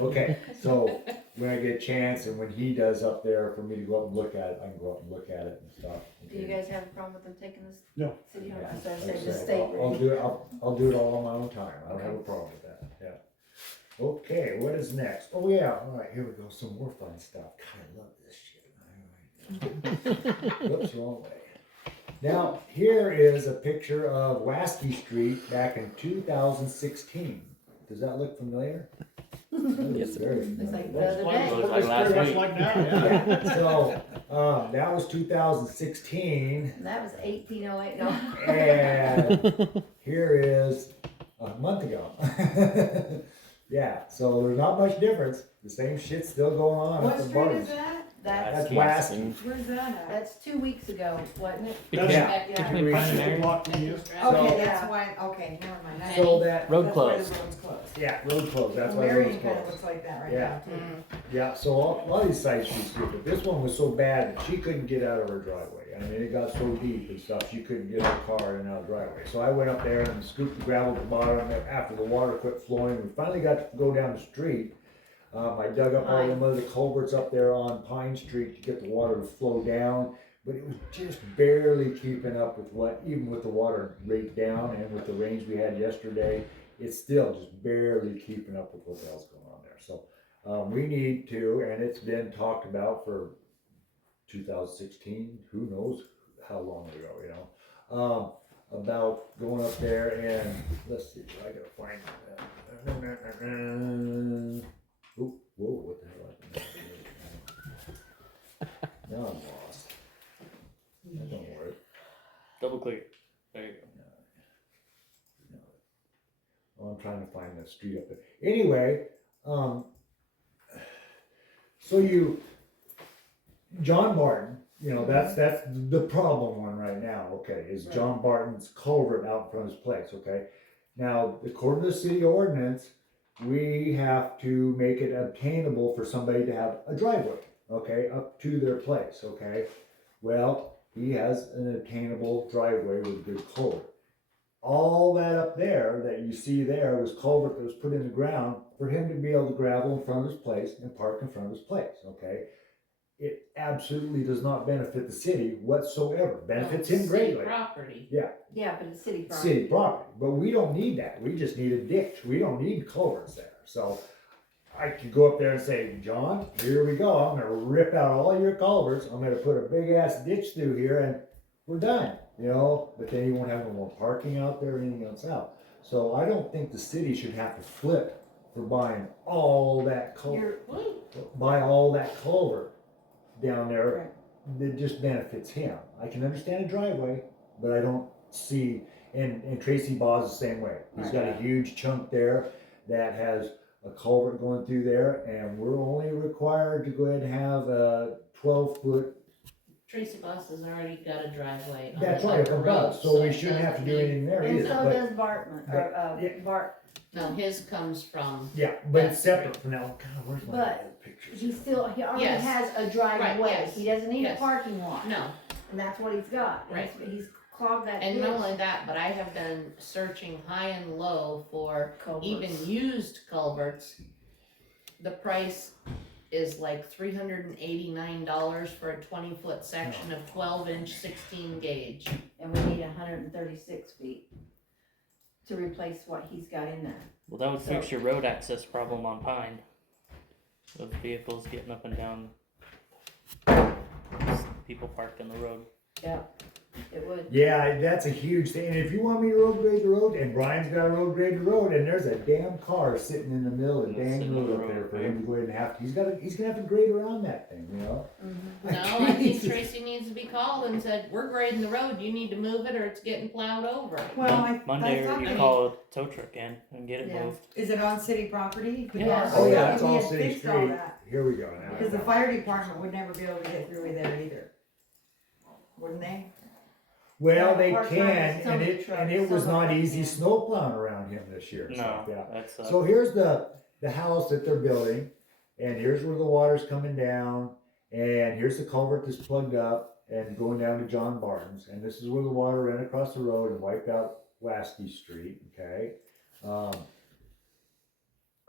Okay, so when I get a chance and when he does up there for me to go up and look at it, I can go up and look at it and stuff. Do you guys have a problem with them taking this? No. City hall, Yeah, so I like say I the say, state. I'll do it, I'll do it all on my own time, I don't have a Okay. problem with that, yeah. Okay, what is next? Oh yeah, alright, here we go, some more fun stuff, God, I love this shit. Alright. Whoops, wrong way. Now, here is a picture of Wasky Street back in 2016. Does that look familiar? Yes, sir. Very It's like familiar. the other day. Looks like last Pretty much week. like now, yeah. Yeah, so, that was 2016, And that was 1808, no. and here is a month ago. Yeah, so there's not much difference, the same shit's still going on What at the street bars. is that? That's That's, Wasky. Where's that at? that's 2 weeks ago, wasn't it? That's- Yeah. Yeah. Between Pine and Just a Aaron. block from you. Okay, Yeah. that's why, okay, never mind. That's- So that, Road that's why closed. the road's closed. yeah, road closed, that's why the Marion road's kinda closed. looks like that right Yeah. now too. Yeah, so a lot of these side streets do, but this one was so bad that she couldn't get out of her driveway. I mean, it got so deep and stuff, she couldn't get her car in and out of the driveway. So I went up there and scooped the gravel at the bottom after the water quit flowing. We finally got to go down the street. I dug up all them other culverts up there on Pine Street to get the water to flow down, but it was just barely keeping up with what, even with the water rate down and with the rains we had yesterday, it's still just barely keeping up with what else going on there. So we need to, and it's been talked about for 2016, who knows how long ago, you know, about going up there and, let's see, I gotta find Ooh, whoa, what the hell happened? Now I'm lost. That don't work. Double click. There you go. Oh, I'm trying to find the street up there. Anyway, so John Barton, you know, that's the problem one right now, okay, is John Barton's culvert out in front of his place, okay? Now, according to the city ordinance, we have to make it obtainable for somebody to have a driveway, okay, up to their place, okay? Well, he has an obtainable driveway with a good culvert. All that up there that you see there was culvert that was put in the ground for him to be able to gravel in front of his place and park in front of his place, okay? It absolutely does not benefit the city whatsoever. Benefits him greatly. City property. Yeah. Yeah, but it's city property. City property, but we don't need that. We just need a ditch. We don't need culverts there. So I could go up there and say, John, here we go. I'm gonna rip out all your culverts. I'm gonna put a big ass ditch through here, and we're done. You know, but then you won't have no more parking out there or anything else out. So I don't think the city should have to flip for buying all that culvert. Buy all that culvert down there. That just benefits him. I can understand a driveway, but I don't see, and Tracy Baugh's the same way. He's got a huge chunk there that has a culvert going through there, and we're only required to go ahead and have a 12-foot. Tracy Boss has already got a driveway on That's the right, upper road, above, so we shouldn't have to do anything there And either. so But does Bartman, or, Bart. No, his comes from, yeah, but it's That's separate from now. God, where's my But other pictures? He already Yes. has a driveway. Right, yes. He doesn't need a Yes. parking lot. no, And that's what he's got. Right. He's clogged that and ditch. not only that, but I have been searching high and low for Culverts. even used culverts. The price is like $389 for a 20-foot section of 12-inch 16 gauge. And we need 136 feet to replace what he's got in there. Well, that would fix your road access problem on Pine. With vehicles getting up and down. People parked in the road. Yeah, it would. Yeah, that's a huge thing. And if you want me to road grade the road, and Brian's got to road grade the road, and there's a damn car sitting in the middle of the Sitting dang in the road up road, there for right. him to go ahead and have to. He's gonna have to grade around that thing, you know. Mm-hmm. No, I think Tracy needs to be called and said, we're grading the road, you need to move it or it's getting plowed over. Well, Monday, I thought you that- call a tow truck in and get it Yeah. moved. Is it on city property? Yes. Oh yeah, I it's thought all we had city fixed all street. that. Here we go now. Because the fire department would never be able to get through there either. Wouldn't they? Well, they Part-time can, some and it trucks, was some not of them easy can. snow plowing around him this year. and No, stuff, yeah. that's So here's the house that they're building, and here's where the water's coming down, and here's the culvert that's plugged up and going down to John Barton's, and this is where the water ran across the road and wiped out Lasky Street, okay?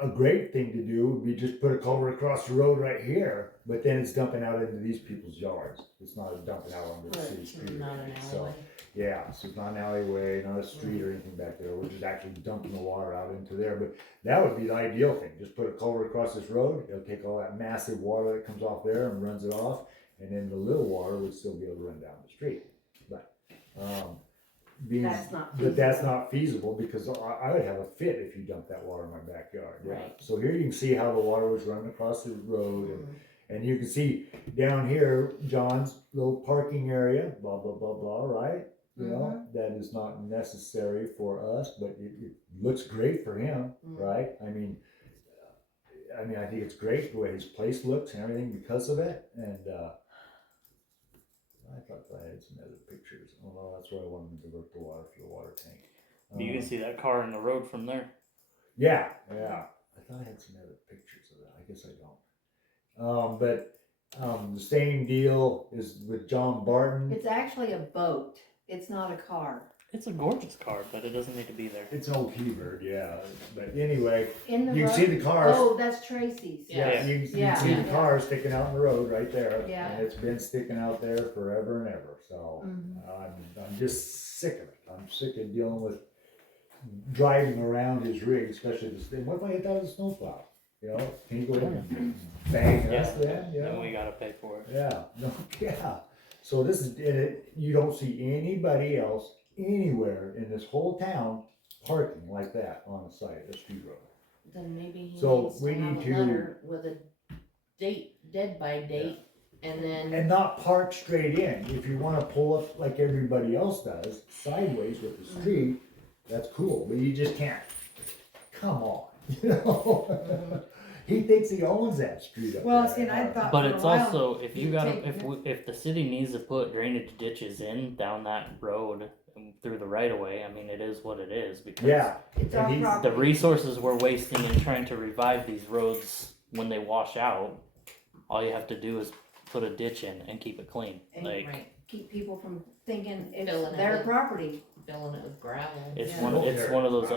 A great thing to do would be just put a culvert across the road right here, but then it's dumping out into these people's yards. It's not dumping out onto the city street. Not an So, alleyway. yeah, so it's not an alleyway, not a street or anything back there. We're just actually dumping the water out into there. But that would be the ideal thing. Just put a culvert across this road. It'll take all that massive water that comes off there and runs it off. And then the little water would still be able to run down the street. But That's not but that's not feasible because I would have a fit if you dumped that water in my backyard. Yeah. Right. So here you can see how the water was running across the road, and you can see down here John's little parking area. Blah blah blah blah. Right. You know that is not necessary for us, but it looks great for him. Right. I mean, I think it's great the way his place looks and everything because of it. And I thought I had some other pictures. Oh well, that's where I wanted to divert the water for the water tank. you can see that car in the road from there. Yeah. I thought I had some other pictures of that. I guess I don't. But the same deal is with John Barton. It's actually a boat. It's not a car. It's a gorgeous car, but it doesn't need to be there. It's an old T-Bird, yeah. But anyway, In the you road? can see the cars. Oh, that's Tracy's. Yeah, you Yeah. can see the Yeah. cars sticking out in the road right there. Yeah. And it's been sticking out there forever and ever. So I'm just sick of it. I'm sick of dealing with driving around his rig, especially this thing. What if I hit that with a snowplow? You know, can you go in and bang us then? You know? Then we gotta pay for it. Yeah, no, yeah. So this is it. You don't see anybody else anywhere in this whole town parking like that on the side of the street road. Then maybe he So needs we to have need a to- letter with a date, dead by date, and then, And not park straight in. If you wanna pull up like everybody else does, sideways with the street, that's cool, but you just can't. Come on, you know? He thinks he owns that street up Well, there. see, and I thought But for a it's while, also if you gotta take- if the city needs to put drainage ditches in down that road and through the right of way, I mean it is what it is because Yeah, It's And our he's- property. the resources we're wasting in trying to revive these roads when they wash out, all you have to do is put a ditch in and keep it clean. And Like right, Keep people from thinking it's Filling it their with- property. filling it with gravel. it's Yeah. one of those.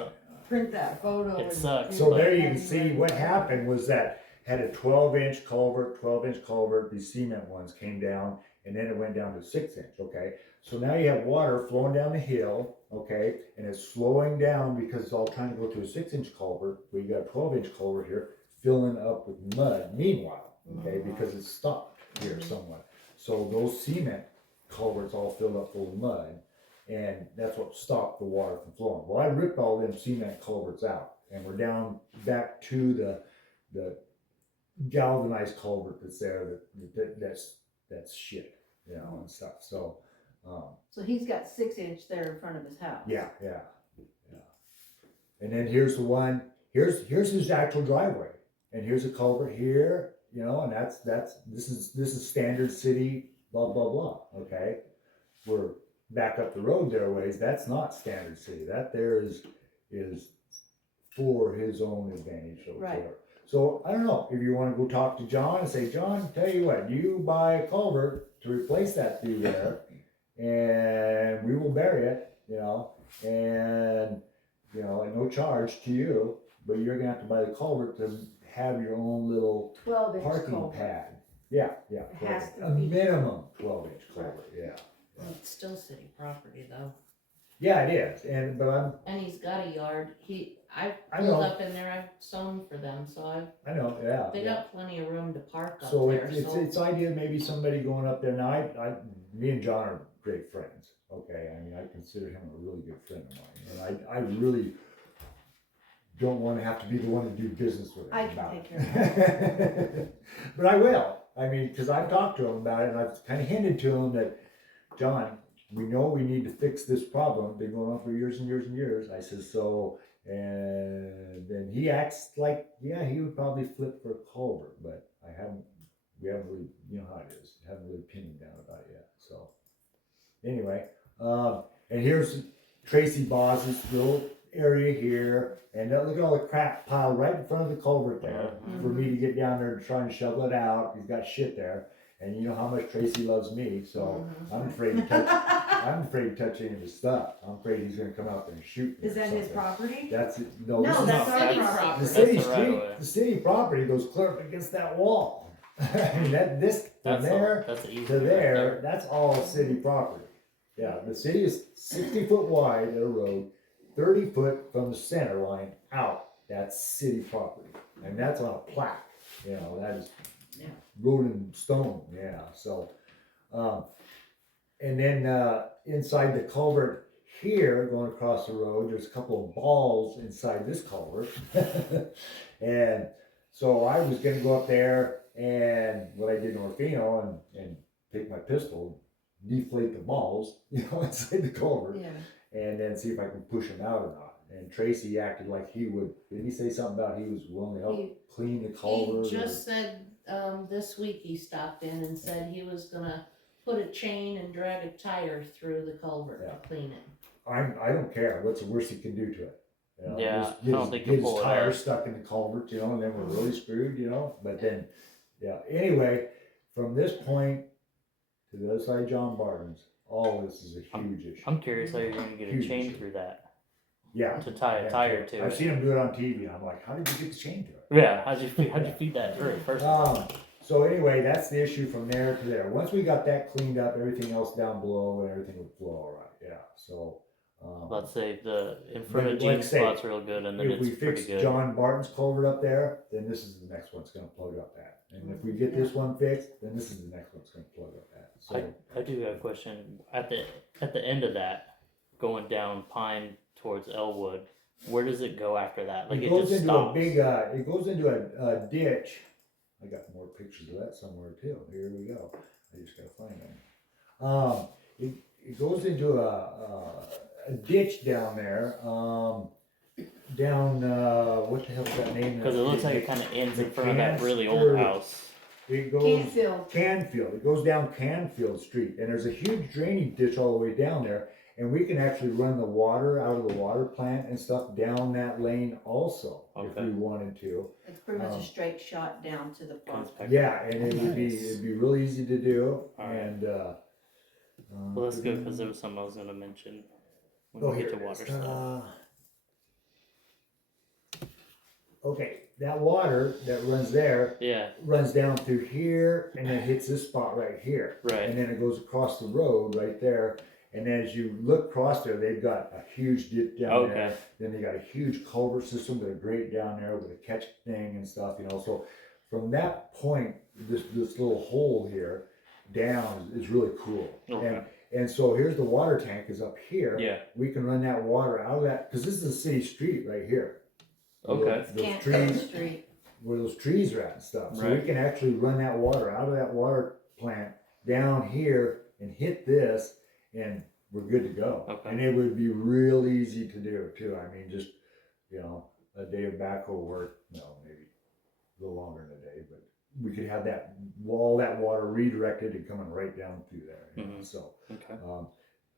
print that photo. It and sucks, so do there it you can see anyway. what happened was that had a 12-inch culvert, these cement ones came down, and then it went down to 6-inch, okay? So now you have water flowing down the hill, okay, and it's slowing down because it's all trying to go to a 6-inch culvert, but you got a 12-inch culvert here, filling up with mud meanwhile, okay, because it's stopped here somewhat. So those cement culverts all filled up full of mud, and that's what stopped the water from flowing. Well, I ripped all them cement culverts out, and we're down back to the galvanized culvert that's there that's shit, you know, and stuff. So So he's got 6-inch there in front of his house. yeah. And then here's the one, here's his actual driveway, and here's a culvert here, you know, and this is standard city, blah blah blah. Okay, we're back up the road there a ways. That's not standard city. That there is for his own advantage over Right. there. So I don't know if you want to go talk to John and say, John, tell you what, you buy a culvert to replace that through there, and we will bury it, you know, and you know, at no charge to you, but you're gonna have to buy the culvert to have your own little 12-inch parking culvert. pad. Yeah, It has to a be. minimum 12-inch culvert. Yeah, It's still city property though, yeah, it is. But and he's got a yard, I I pulled know. up in there, I've sown for them, so I know, yeah. they yeah. got plenty of room to park up So there, it's idea maybe somebody going up there. Now me and John are great friends. Okay, I mean I consider him a really good friend of mine, and I really don't want to have to be the one to do business with him. I can about take it. care of But I will. I mean, because I've talked to him about it, and I've kind of hinted to him that, John, we know we need to fix this problem. Been going on for years and years and years. I said so, and then he acts like, yeah, he would probably flip for a culvert, but we haven't really, you know how it is. Haven't really pinned him down about it yet. So anyway, and here's Tracy Bos's little area here, and look at all the crap piled right in front of the culvert there for me to get down there and try and shovel it out. He's got shit there, and you know how much Tracy loves me, so I'm afraid to touch. I'm afraid to touch any of his stuff. I'm afraid he's gonna come out there and shoot me. Is or that his something. property? That's it. No, No, this is that's No, our city property. property. the That's city the right street. of way. The city property goes clear up against that wall. I mean this from there that's the easy to right there, that's all city property. Yeah, the city is 60 foot wide at a road, 30 foot from the center line out. That's city property, and that's on a plaque. You know, that is road and stone. Yeah. So, and then inside the culvert here, going across the road, there's a couple of balls inside this culvert, and so I was gonna go up there and what I did in Orfino and take my pistol, deflate the balls, you know, inside the culvert, Yeah. and then see if I can push them out or not. And Tracy acted like he would. Did he say something about he was willing to help clean the culvert? he just said, this week he stopped in and said he was gonna put a chain and drag a tire through the culvert to clean it. I don't care. What's the worst he can do to it? You know, Yeah, just I don't think he'll get pull his it tires out. stuck in the culvert, you know, and then we're really screwed, you know. But then, yeah. Anyway, from this point to the other side of John Barton's, all of this is a huge issue. I'm curious how you're gonna get a Huge chain issue. through that Yeah. to tie a Yeah, tire to. I've seen them do it on TV, and I'm like, how did you get the chain to it? Yeah, how'd you feed that through first? So anyway, that's the issue from there to there. Once we got that cleaned up, everything else down below and everything would flow all right. Yeah. So. Let's say the in front of Like I Gene's say, spot's real good, and then if we it's pretty fix good. John Barton's culvert up there, then this is the next one's gonna plug up that. And if we get this one fixed, then this is the next one's gonna plug up that. So I do have a question. At the end of that, going down Pine towards Elwood, where does it go after that? Like it it, goes just into stops. a big, it goes into a ditch. I got more pictures of that somewhere too. Here we go. I just gotta find them. It goes into a ditch down there. Down, what the hell's that name? Because it looks like it kind of ends in front of that really old Canfield. house. It goes Canfield. It goes down Canfield Street, and there's a huge drainage ditch all the way down there. And we can actually run the water out of the water plant and stuff down that lane also, if we wanted to. It's pretty much a straight shot down to the farm. Yeah, and it'd be real easy to do. Alright. And Well, that's good because there was something I was gonna mention when we here get to it water is. stuff. Okay, that water that runs there Yeah, runs down through here and then hits this spot right here. right. And then it goes across the road right there. And as you look across there, they've got a huge dip down there. Okay. Then they got a huge culvert system with a grate down there with a catch thing and stuff, you know. So from that point, this little hole here down is really cool. Okay. And so here's the water tank is up here. Yeah. We can run that water out of that because this is a city street right here. Okay. Those trees, Street. where those trees are at and stuff. So Right. we can actually run that water out of that water plant down here and hit this, and we're good to go. Okay. And it would be real easy to do too. I mean, just, you know, a day of backhoe work, no, maybe a little longer than a day, but we could have that, all that water redirected and coming right down through there. You know? So, Okay.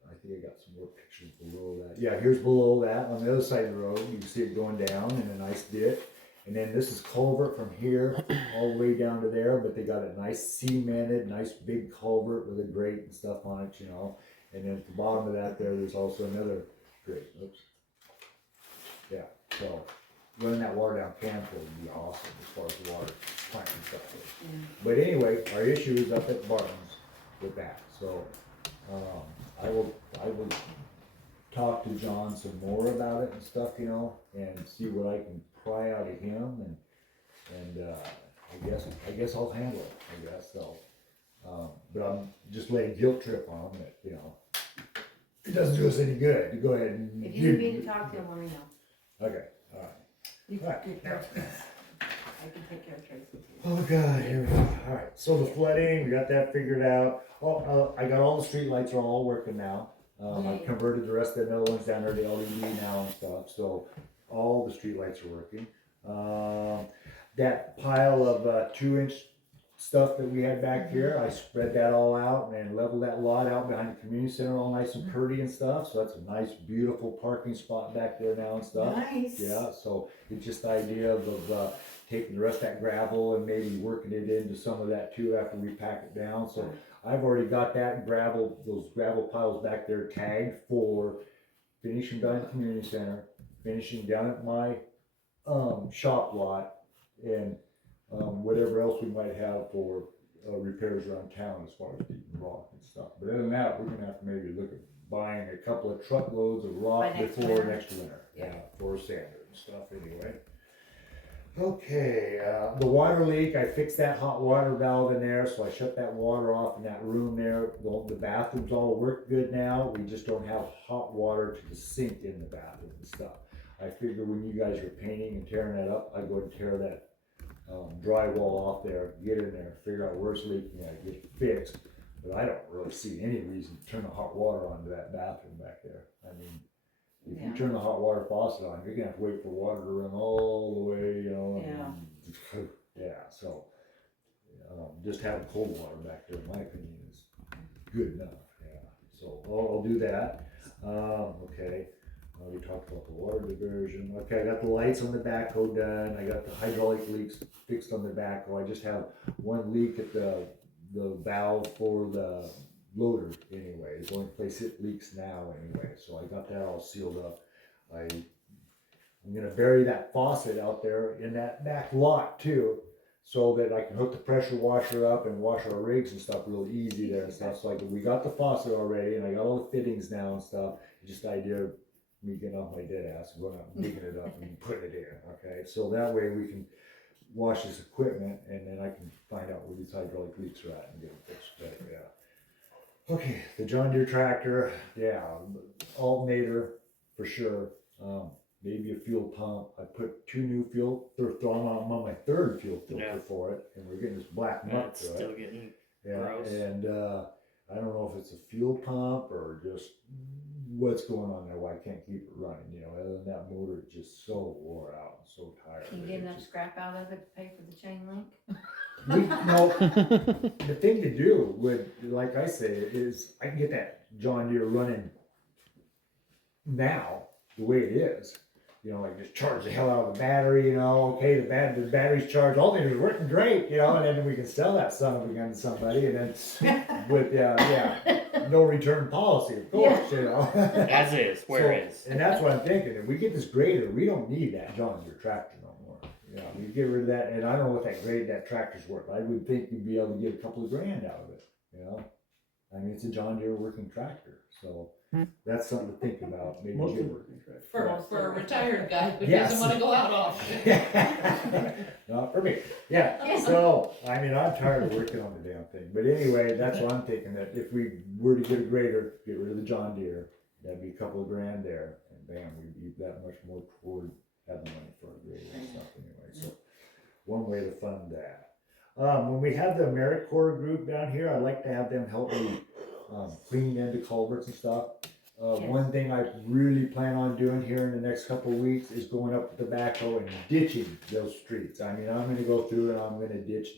I think I got some more pictures below that. Yeah, here's below that on the other side of the road. You can see it going down in a nice dip. And then this is culvert from here all the way down to there, but they got a nice cemented, nice big culvert with a grate and stuff on it, you know. And then at the bottom of that there's also another grate. Oops. Yeah, so running that water down Canfield would be awesome as far as the water plant and stuff goes. But anyway, our issue is up at Barton's with that. So I will talk to John some more about it and stuff, you know, and see what I can pry out of him, and I guess I'll handle it. I guess so. But I'm just laying guilt trip on him that, you know, it doesn't do us any good to go ahead and. If you need to talk to him, let me know. Okay, all right. You All right. can take care of Tracy. I can take care of Tracy too. Oh God, here we go. All right, so the flooding, we got that figured out. Oh, I got all the street lights are all working now. I've converted the rest of the other ones down there to LED now and stuff, so all the street lights are working. That pile of 2-inch stuff that we had back here, I spread that all out and leveled that lot out behind the community center, all nice and pretty and stuff. So that's a nice, beautiful parking spot back there now and stuff. Nice. Yeah, so it's just the idea of taking the rest of that gravel and maybe working it into some of that too after we pack it down. So I've already got that gravel, those gravel piles back there tagged for finishing down at the community center, finishing down at my shop lot, and whatever else we might have for repairs around town as far as beating rock and stuff. But other than that, we're gonna have to maybe look at buying a couple of truckloads of rock By next before winter. next winter. Yeah, for sander and stuff anyway. Okay, the water leak, I fixed that hot water valve in there, so I shut that water off in that room there. The bathrooms all work good now. We just don't have hot water to the sink in the bathroom and stuff. I figure when you guys are painting and tearing that up, I'd go and tear that drywall off there, get in there, figure out where it's leaking at, get it fixed. But I don't really see any reason to turn the hot water onto that bathroom back there. I mean, if you turn the hot water faucet on, you're gonna have to wait for water to run all the way, you know. And, yeah, so just having cold water back there, in my opinion, is good enough. Yeah, so I'll do that. Okay. We talked about the water diversion. Okay, I got the lights on the backhoe done. I got the hydraulic leaks fixed on the backhoe. I just have one leak at the valve for the loader anyway. It's the only place it leaks now anyway. So I got that all sealed up. I'm gonna bury that faucet out there in that back lot too, so that I can hook the pressure washer up and wash our rigs and stuff real easy there and stuff. So like we got the faucet already and I got all the fittings now and stuff. It's just the idea of me getting off my dead ass and going out and digging it up and putting it in. Okay, so that way we can wash this equipment and then I can find out where these hydraulic leaks are at and get them fixed better. Yeah. Okay, the John Deere tractor, yeah, alternator for sure. Maybe a fuel pump. I put 2 new fuel. I'm on my 3rd fuel filter for it, and we're getting this black muck It's to it. still getting Yeah, gross. and I don't know if it's a fuel pump or just what's going on there. Why I can't keep it running. You know, other than that motor is just so wore out and so tired. Can you get enough scrap out of it to pay for the chain link? The thing to do with, like I say, is I can get that John Deere running now the way it is. You know, like just charge the hell out of the battery, you know, okay, the battery's charged, all things are working great, you know, and then we can sell that son of a gun to somebody, and then with, no return policy, of course, you know. As is, where is. And that's what I'm thinking, if we get this grader, we don't need that John Deere tractor no more. You know, we get rid of that, and I don't know what that tractor's worth. I would think you'd be able to get a couple of grand out of it, you know. I mean, it's a John Deere working tractor, so that's something to think about. Maybe Mostly get- working tractor. For a retired guy who Yes. doesn't wanna go out often. Not for me. Yeah. So I mean, I'm tired of working on the damn thing. But anyway, that's what I'm thinking. That if we were to get a grader, get rid of the John Deere, that'd be a couple of grand there, and bam, we'd be that much more toward having money for a grader and stuff. Anyway, so one way to fund that. When we have the AmeriCorps group down here, I'd like to have them help me clean into culverts and stuff. One thing I really plan on doing here in the next couple of weeks is going up with the backhoe and ditching those streets. I mean, I'm gonna go through and I'm gonna ditch.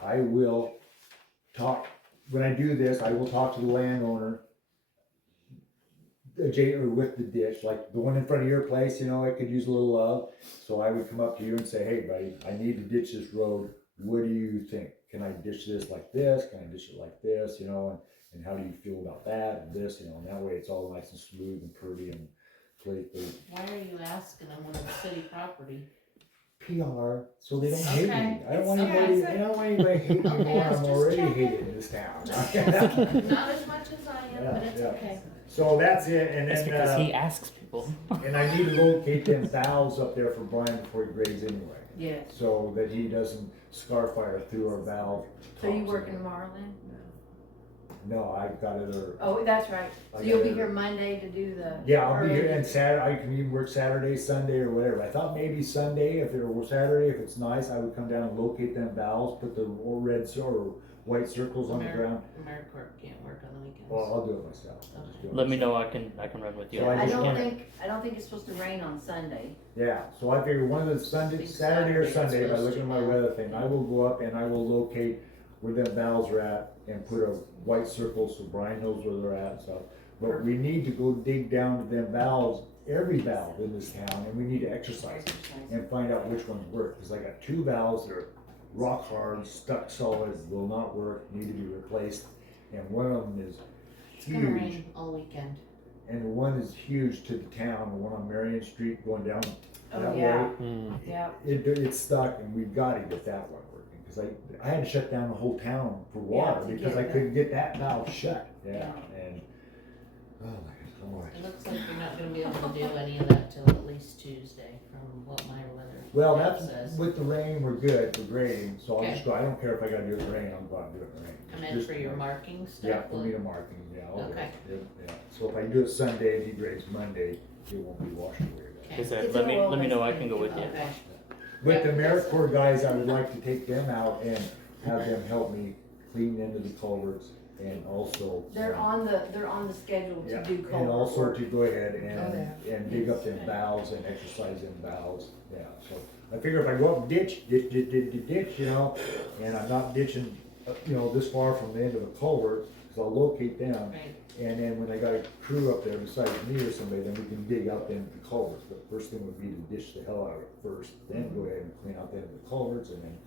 I will talk, when I do this, I will talk to the landowner with the ditch, like the one in front of your place, you know, it could use a little love. So I would come up to you and say, hey buddy, I need to ditch this road. What do you think? Can I ditch this like this? Can I ditch it like this? You know, and how do you feel about that and this, you know, and that way it's all nice and smooth and pretty and completely. Why are you asking them when it's city property? PR, so they don't hate me. Okay. I don't want Okay. anybody, I don't want anybody hating me Okay, more. I was I'm just already checking. hated in this town. Not as much as I am, but it's Yeah, yeah. okay. So that's it, and That's because then, he asks people. and I need to locate them valves up there for Brian before he grades anyway. Yes. So that he doesn't scar fire through our valve. So you tops. working tomorrow then? No, I've got other. Oh, that's right. I So you'll be gotta- here Monday to do the. Yeah, I'll be here, or- and Saturday, I can even work Saturday, Sunday, or whatever. I thought maybe Sunday, if it were Saturday, if it's nice, I would come down and locate them valves, put the red or white circles on the ground. AmeriCorps can't work on the weekends. Well, I'll do it myself. I'll just do it Let me myself. know, I can run with you. So I just don't wanna- think it's supposed to rain on Sunday. Yeah, so I figure one of the Sunday, Think Saturday or Saturday's Sunday, by supposed looking at to, my yeah. weather thing, I will go up and I will locate where them valves are at and put a white circle so Brian knows where they're at and stuff. But we need to go dig down to them valves, every valve in this town, and we need to exercise them and find out which ones work. Cause I got 2 valves that are rock hard, stuck solid, will not work, need to be replaced. And one of them is It's gonna huge. rain all weekend. And the one is huge to the town, the one on Marion Street going down Oh, that yeah. way. Yeah. It's stuck, and we've got to get that one working, because I had to shut down the whole town for water to because get I that. couldn't get that valve shut. Yeah, and, oh my God. It looks like you're not gonna be able to do any of that till at least Tuesday, from what my weather Well, app that's, says. with the rain, we're good for grading, so I'll Okay. just go, I don't care if I gotta do it in the rain, I'll go out and do it in the rain. I meant Just- for your marking stuff. Yeah, for me to marking, yeah. I'll do it. Okay. Yeah. So if I do it Sunday and he grades Monday, it won't be washed away. then. He said, It's let an me oil know, I based can go with you. Okay. With the AmeriCorps guys, I would like to take them out and have them help me clean into the culverts and also. They're on the schedule to Yeah, do and culvert also work. to go ahead Oh, and dig up them valves and exercise them valves, yeah, so. I figure if I go up and ditch, you know, and I'm not ditching, you know, this far from the end of the culvert, cause I'll locate them. Right. And then when I got a crew up there besides me or somebody, then we can dig out into the culverts. But first thing would be to ditch the hell out of it first, then go ahead and clean out the end of the culverts, and then,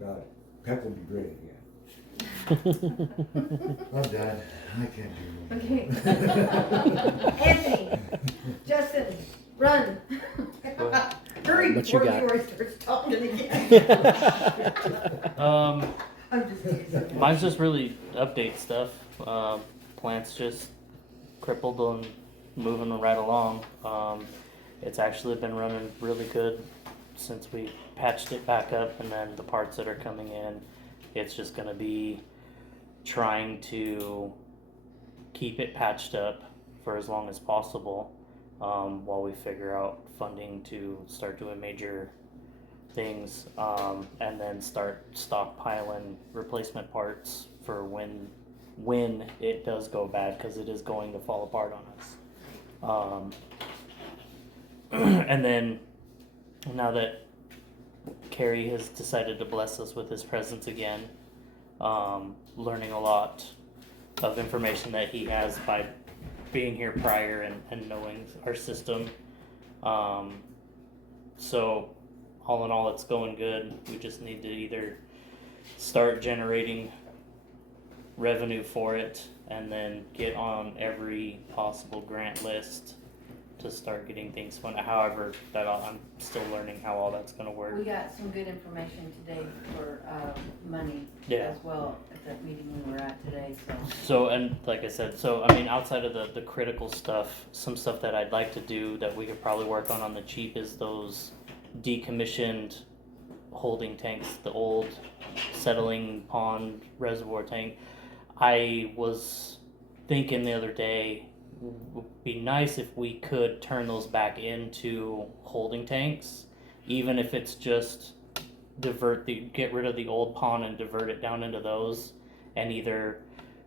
God, Peck will be great again. I'm done. I can't do more. Okay. Anthony, Justin, run. Hurry What you before got? Leroy starts talking again. I'm just kidding. Mine's just really update stuff. Plant's just crippled and moving right along. It's actually been running really good since we patched it back up, and then the parts that are coming in, it's just gonna be trying to keep it patched up for as long as possible, while we figure out funding to start doing major things, and then start stockpiling replacement parts for when it does go bad, because it is going to fall apart on us. And then now that Carrie has decided to bless us with his presence again, learning a lot of information that he has by being here prior and knowing our system. So all in all, it's going good. We just need to either start generating revenue for it and then get on every possible grant list to start getting things funded. However, I'm still learning how all that's going to work. We got some good information today for, money Yeah. as well at that meeting we were at today, so. So, and like I said, I mean, outside of the critical stuff, some stuff that I'd like to do that we could probably work on the cheap is those decommissioned holding tanks, the old settling pond reservoir tank. I was thinking the other day, would be nice if we could turn those back into holding tanks, even if it's just get rid of the old pond and divert it down into those, and either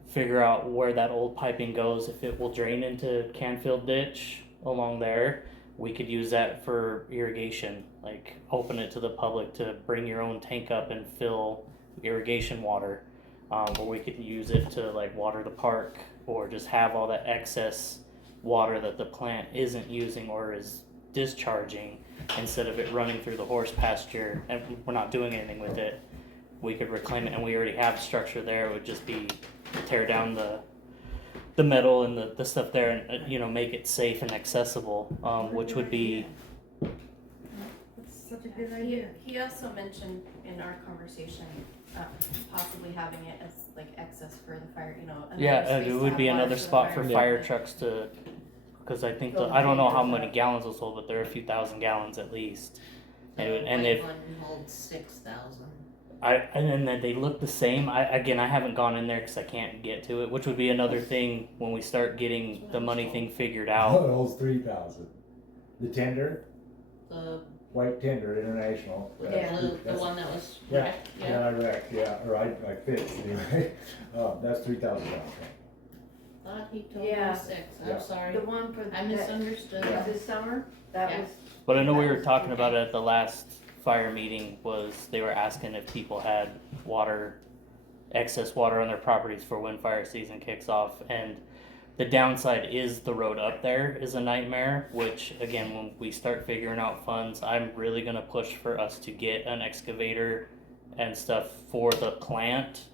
figure out where that old piping goes, if it will drain into Canfield ditch along there. We could use that for irrigation, like open it to the public to bring your own tank up and fill irrigation water, or we could use it to like water the park, or just have all that excess water that the plant isn't using or is discharging, instead of it running through the horse pasture and we're not doing anything with it. We could reclaim it, and we already have structure there. It would just be tear down the metal and the stuff there, and make it safe and accessible, which would be That's such a good He, idea. he also mentioned in our conversation, possibly having it as like excess for the fire, another space it to would have be water another the spot for fire fire department. trucks to, because I think Go I don't know how take many those gallons those hold, but they're a few thousand gallons at least. The And white if one holds 6,000. and then they look the same. I haven't gone in there because I can't get to it, which would be another thing when we start getting the money thing figured Oh, out. it holds 3,000. The tender, The white tender, international. Yeah. blue, the That's- one that was Yeah, wrecked, yeah. yeah, I wrecked, yeah, or I fixed anyway. That's 3,000 gallons. Thought he told Yeah. me 6. Yeah. I'm sorry. The one for I misunderstood. this summer, that Yeah. was. But I know we that were was talking okay. about it at the last fire meeting. Was they were asking if people had excess water on their properties for when fire season kicks off, and the downside is the road up there is a nightmare, which again, when we start figuring out funds, I'm really gonna push for us to get an excavator and stuff for the plant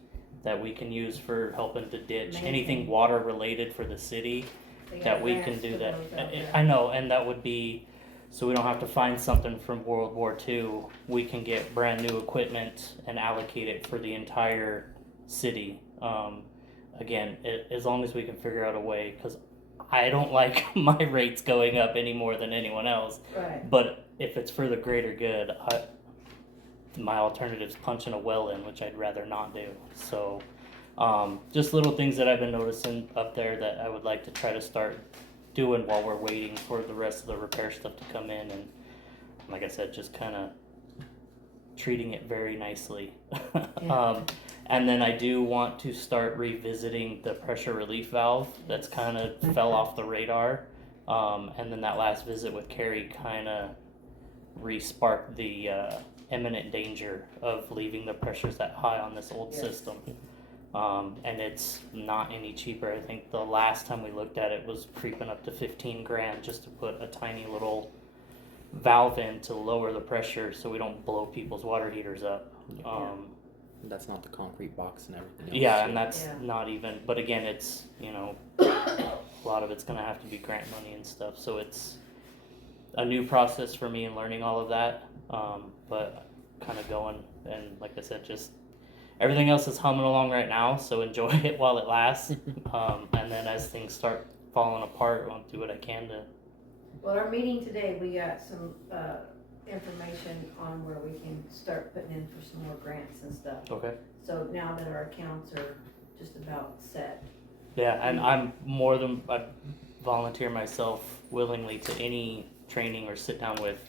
that we can use for helping to ditch Amazing. anything water related for the city, They got that we can grants do for that. those out there. I know, and that would be, so we don't have to find something from World War II. We can get brand new equipment and allocate it for the entire city. Again, as long as we can figure out a way, because I don't like my rates going up any more than anyone else. Right. But if it's for the greater good, my alternative is punching a well in, which I'd rather not do. So, just little things that I've been noticing up there that I would like to try to start doing while we're waiting for the rest of the repair stuff to come in. And like I said, just kind of treating it very nicely. And then I do want to start revisiting the pressure relief valve that's kind of fell off the radar. And then that last visit with Carrie kind of re-sparked the imminent danger of leaving the pressures that high on this old system. And it's not any cheaper. I think the last time we looked at it was creeping up to 15 grand just to put a tiny little valve in to lower the pressure so we don't blow people's water heaters up. That's not the concrete box and everything else. Yeah, too. and that's Yeah. not even. But again, it's a lot of it's gonna have to be grant money and stuff. So it's a new process for me in learning all of that. But kind of going, and like I said, just everything else is humming along right now. So enjoy it while it lasts. And then as things start falling apart, I'll do what I can to. Well, our meeting today, we got some, information on where we can start putting in for some more grants and stuff. Okay. So now that our accounts are just about set. Yeah, and I volunteer myself willingly to any training or sit down with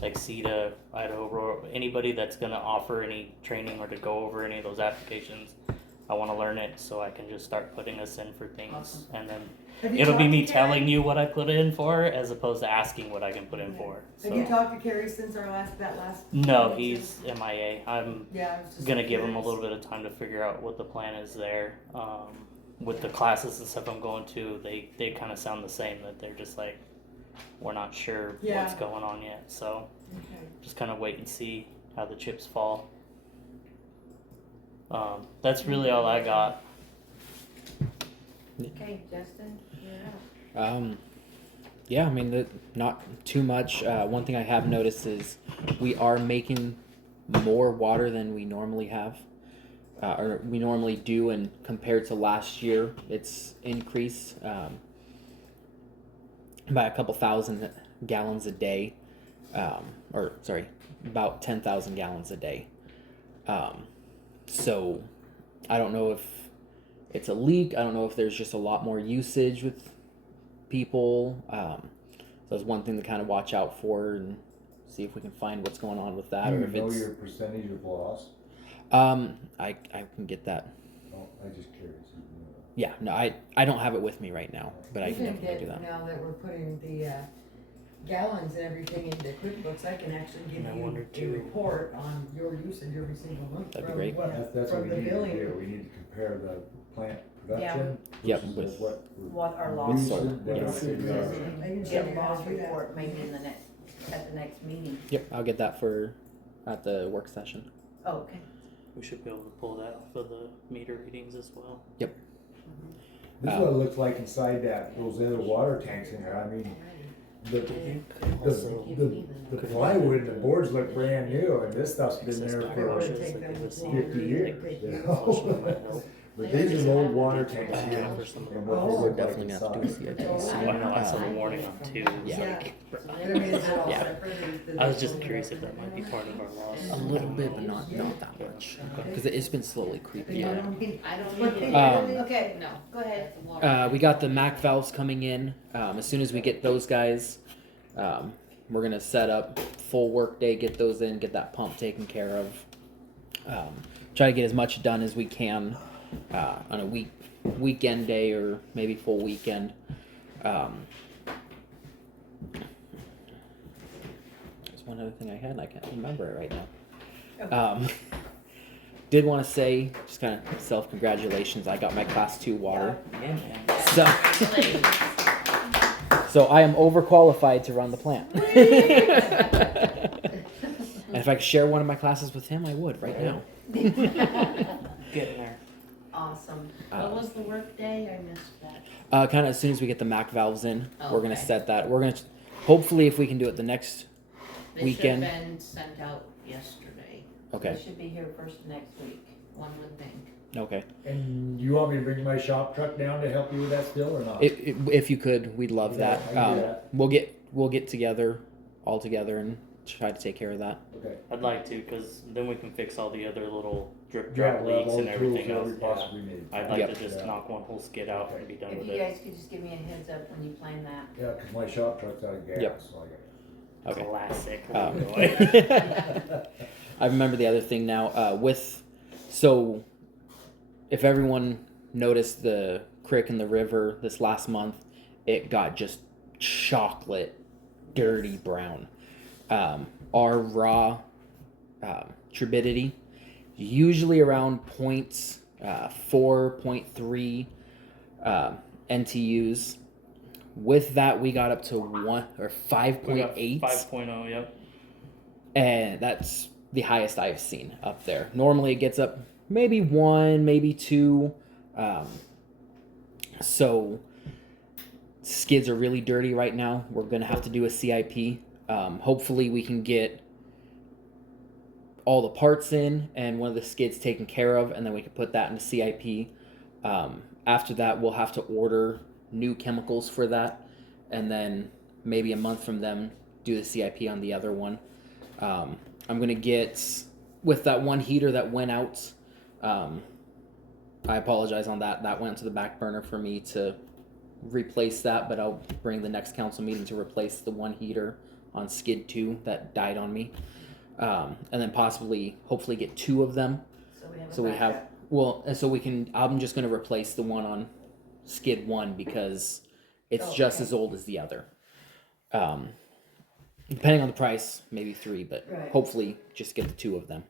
like CETA, Idaho, anybody that's gonna offer any training or to go over any of those applications. I want to learn it so I can just start putting us in for things, Awesome. and then Have you it'll be talked me to Carrie? telling you what I put in for as opposed to asking what I can put in for. Have you So talked to Carrie since that last? no, meeting? he's MIA. I'm Yeah, I was just gonna give him a curious. little bit of time to figure out what the plan is there. With the classes and stuff I'm going to, they kind of sound the same. That they're just like, we're not sure Yeah. what's going on yet. So Okay. just kind of wait and see how the chips fall. That's really all I got. Okay, Justin, you're up. Yeah, I mean, not too much. One thing I have noticed is we are making more water than we normally have, or we normally do, and compared to last year, it's increased by a couple thousand gallons a day, or sorry, about 10,000 gallons a day. So I don't know if it's a leak. I don't know if there's just a lot more usage with people. So that's one thing to kind of watch out for and see if we can find what's going on with that, Do or you if know it's. your percentage of loss? I can get that. Oh, I'm just curious. Yeah, no, I don't have it with me right now, but I You can can definitely do that. now that we're putting the gallons and everything into QuickBooks, I can actually give I you wonder a too. report on your usage every single month. That'd be from great. what- That's what From we the need billing. to do. We need to compare the plant production Yep, versus with- what What our we're losses using, are. then Yes. we figure out- I can show Get you a how loss to do that. report maybe in at the next meeting. Yep, I'll get that at the work session. Oh, okay. We should be able to pull that for the meter readings as well. This is what it looks like inside those other water tanks in there. I mean, the plywood and the boards look brand new, and this stuff's been there for 50 years. You know? But these are old water tanks here, and what they Oh, look definitely like gonna have to do inside. a CIP soon. I know I saw the warning on two. Yeah. But I mean, it's all Yeah. separate. I was just curious if that might be part of our loss. A little bit, but not that much, because it's been slowly creeping up. I don't need it. Okay, No, go ahead. We got the Mac valves coming in. As soon as we get those guys, we're gonna set up full work day, get those in, get that pump taken care of. Try to get as much done as we can on a weekend day or maybe full weekend. There's one other thing I had and I can't remember it right now. Did want to say, just kind of self-congratulations, I got my class 2 water. Yeah, man. So I am overqualified to run the plant. And if I could share one of my classes with him, I would right now. Getting there. awesome. What was the work day? I missed that. Kind of as soon as we get the Mac valves in, Oh, we're gonna okay. set that. We're gonna hopefully, if we can do it the next. They Weekend. should have been sent out yesterday. Okay. They should be here first of next week. One would think. Okay. And you want me to bring my shop truck down to help you with that still or not? If you could, we'd love Yeah, that. I can do that. We'll get together all together and try to take care of that. Okay. I'd like to, because then we can fix all the other little drip Yeah, drop we'll have leaks all and the everything tools that else. we possibly need. I'd like Yep. to just Yeah. knock one whole skid out and be done If with you it. guys could just give me a heads up when you plan that. Yeah, because my shop truck's out of gas, Yep. so I got Okay. Classic. I remember the other thing now. So if everyone noticed the creek and the river this last month, it got just chocolate, dirty brown. Our raw turbidity, usually around 4.3 NTUs. With that, we got up to 5.8, 5.0, yep. and that's the highest I've seen up there. Normally, it gets up maybe one, maybe two. So skids are really dirty right now. We're gonna have to do a CIP. Hopefully we can get all the parts in and one of the skids taken care of, and then we can put that into CIP. After that, we'll have to order new chemicals for that, and then maybe a month from them do the CIP on the other one. I'm gonna get with that one heater that went out. I apologize on that. That went to the back burner for me to replace that, but I'll bring the next council meeting to replace the one heater on skid 2 that died on me. And then hopefully get 2 of them. So we have I'm just gonna replace the one on skid 1 because it's just as old as the other. Depending on the price, maybe 3, but hopefully just get the 2 of them.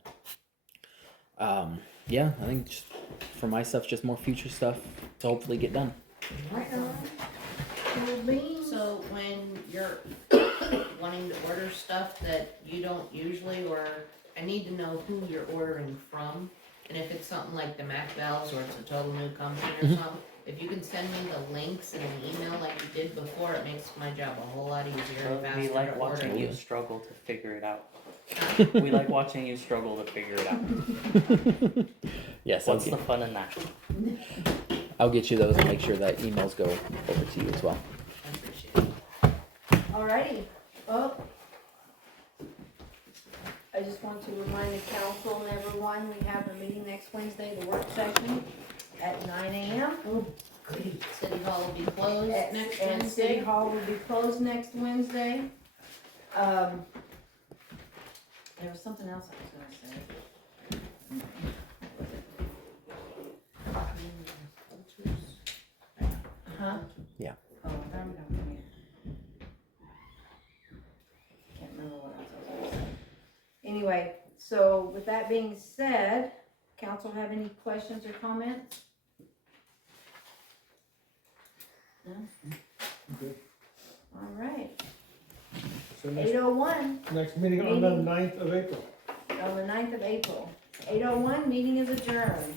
Yeah, I think just for my stuff, just more future stuff to hopefully get done. So when you're wanting to order stuff that you don't usually, or I need to know who you're ordering from, and if it's something like the Mac valves or it's a total new company or something, if you can send me the links in an email like you did before, it makes my job a whole lot easier and faster We like to watching order. you struggle to figure it out. We like watching you struggle to figure it out. Yes, What's the fun in that? I'll get you those and make sure that emails go over to you as well. I appreciate it. Alrighty, well, I just want to remind the council and everyone, we have a meeting next Wednesday, the work session at 9 a.m. City Hall will be closed next And City Wednesday. Hall will be closed next Wednesday. There was something else I was gonna say. Huh? Yeah. Oh, can't remember what else I was gonna say. Anyway, so with that being said, council have any questions or comments? No? Good. All right, So next, 8:01 next meeting on the 9th of April. on the 9th of April. 8:01, meeting is adjourned.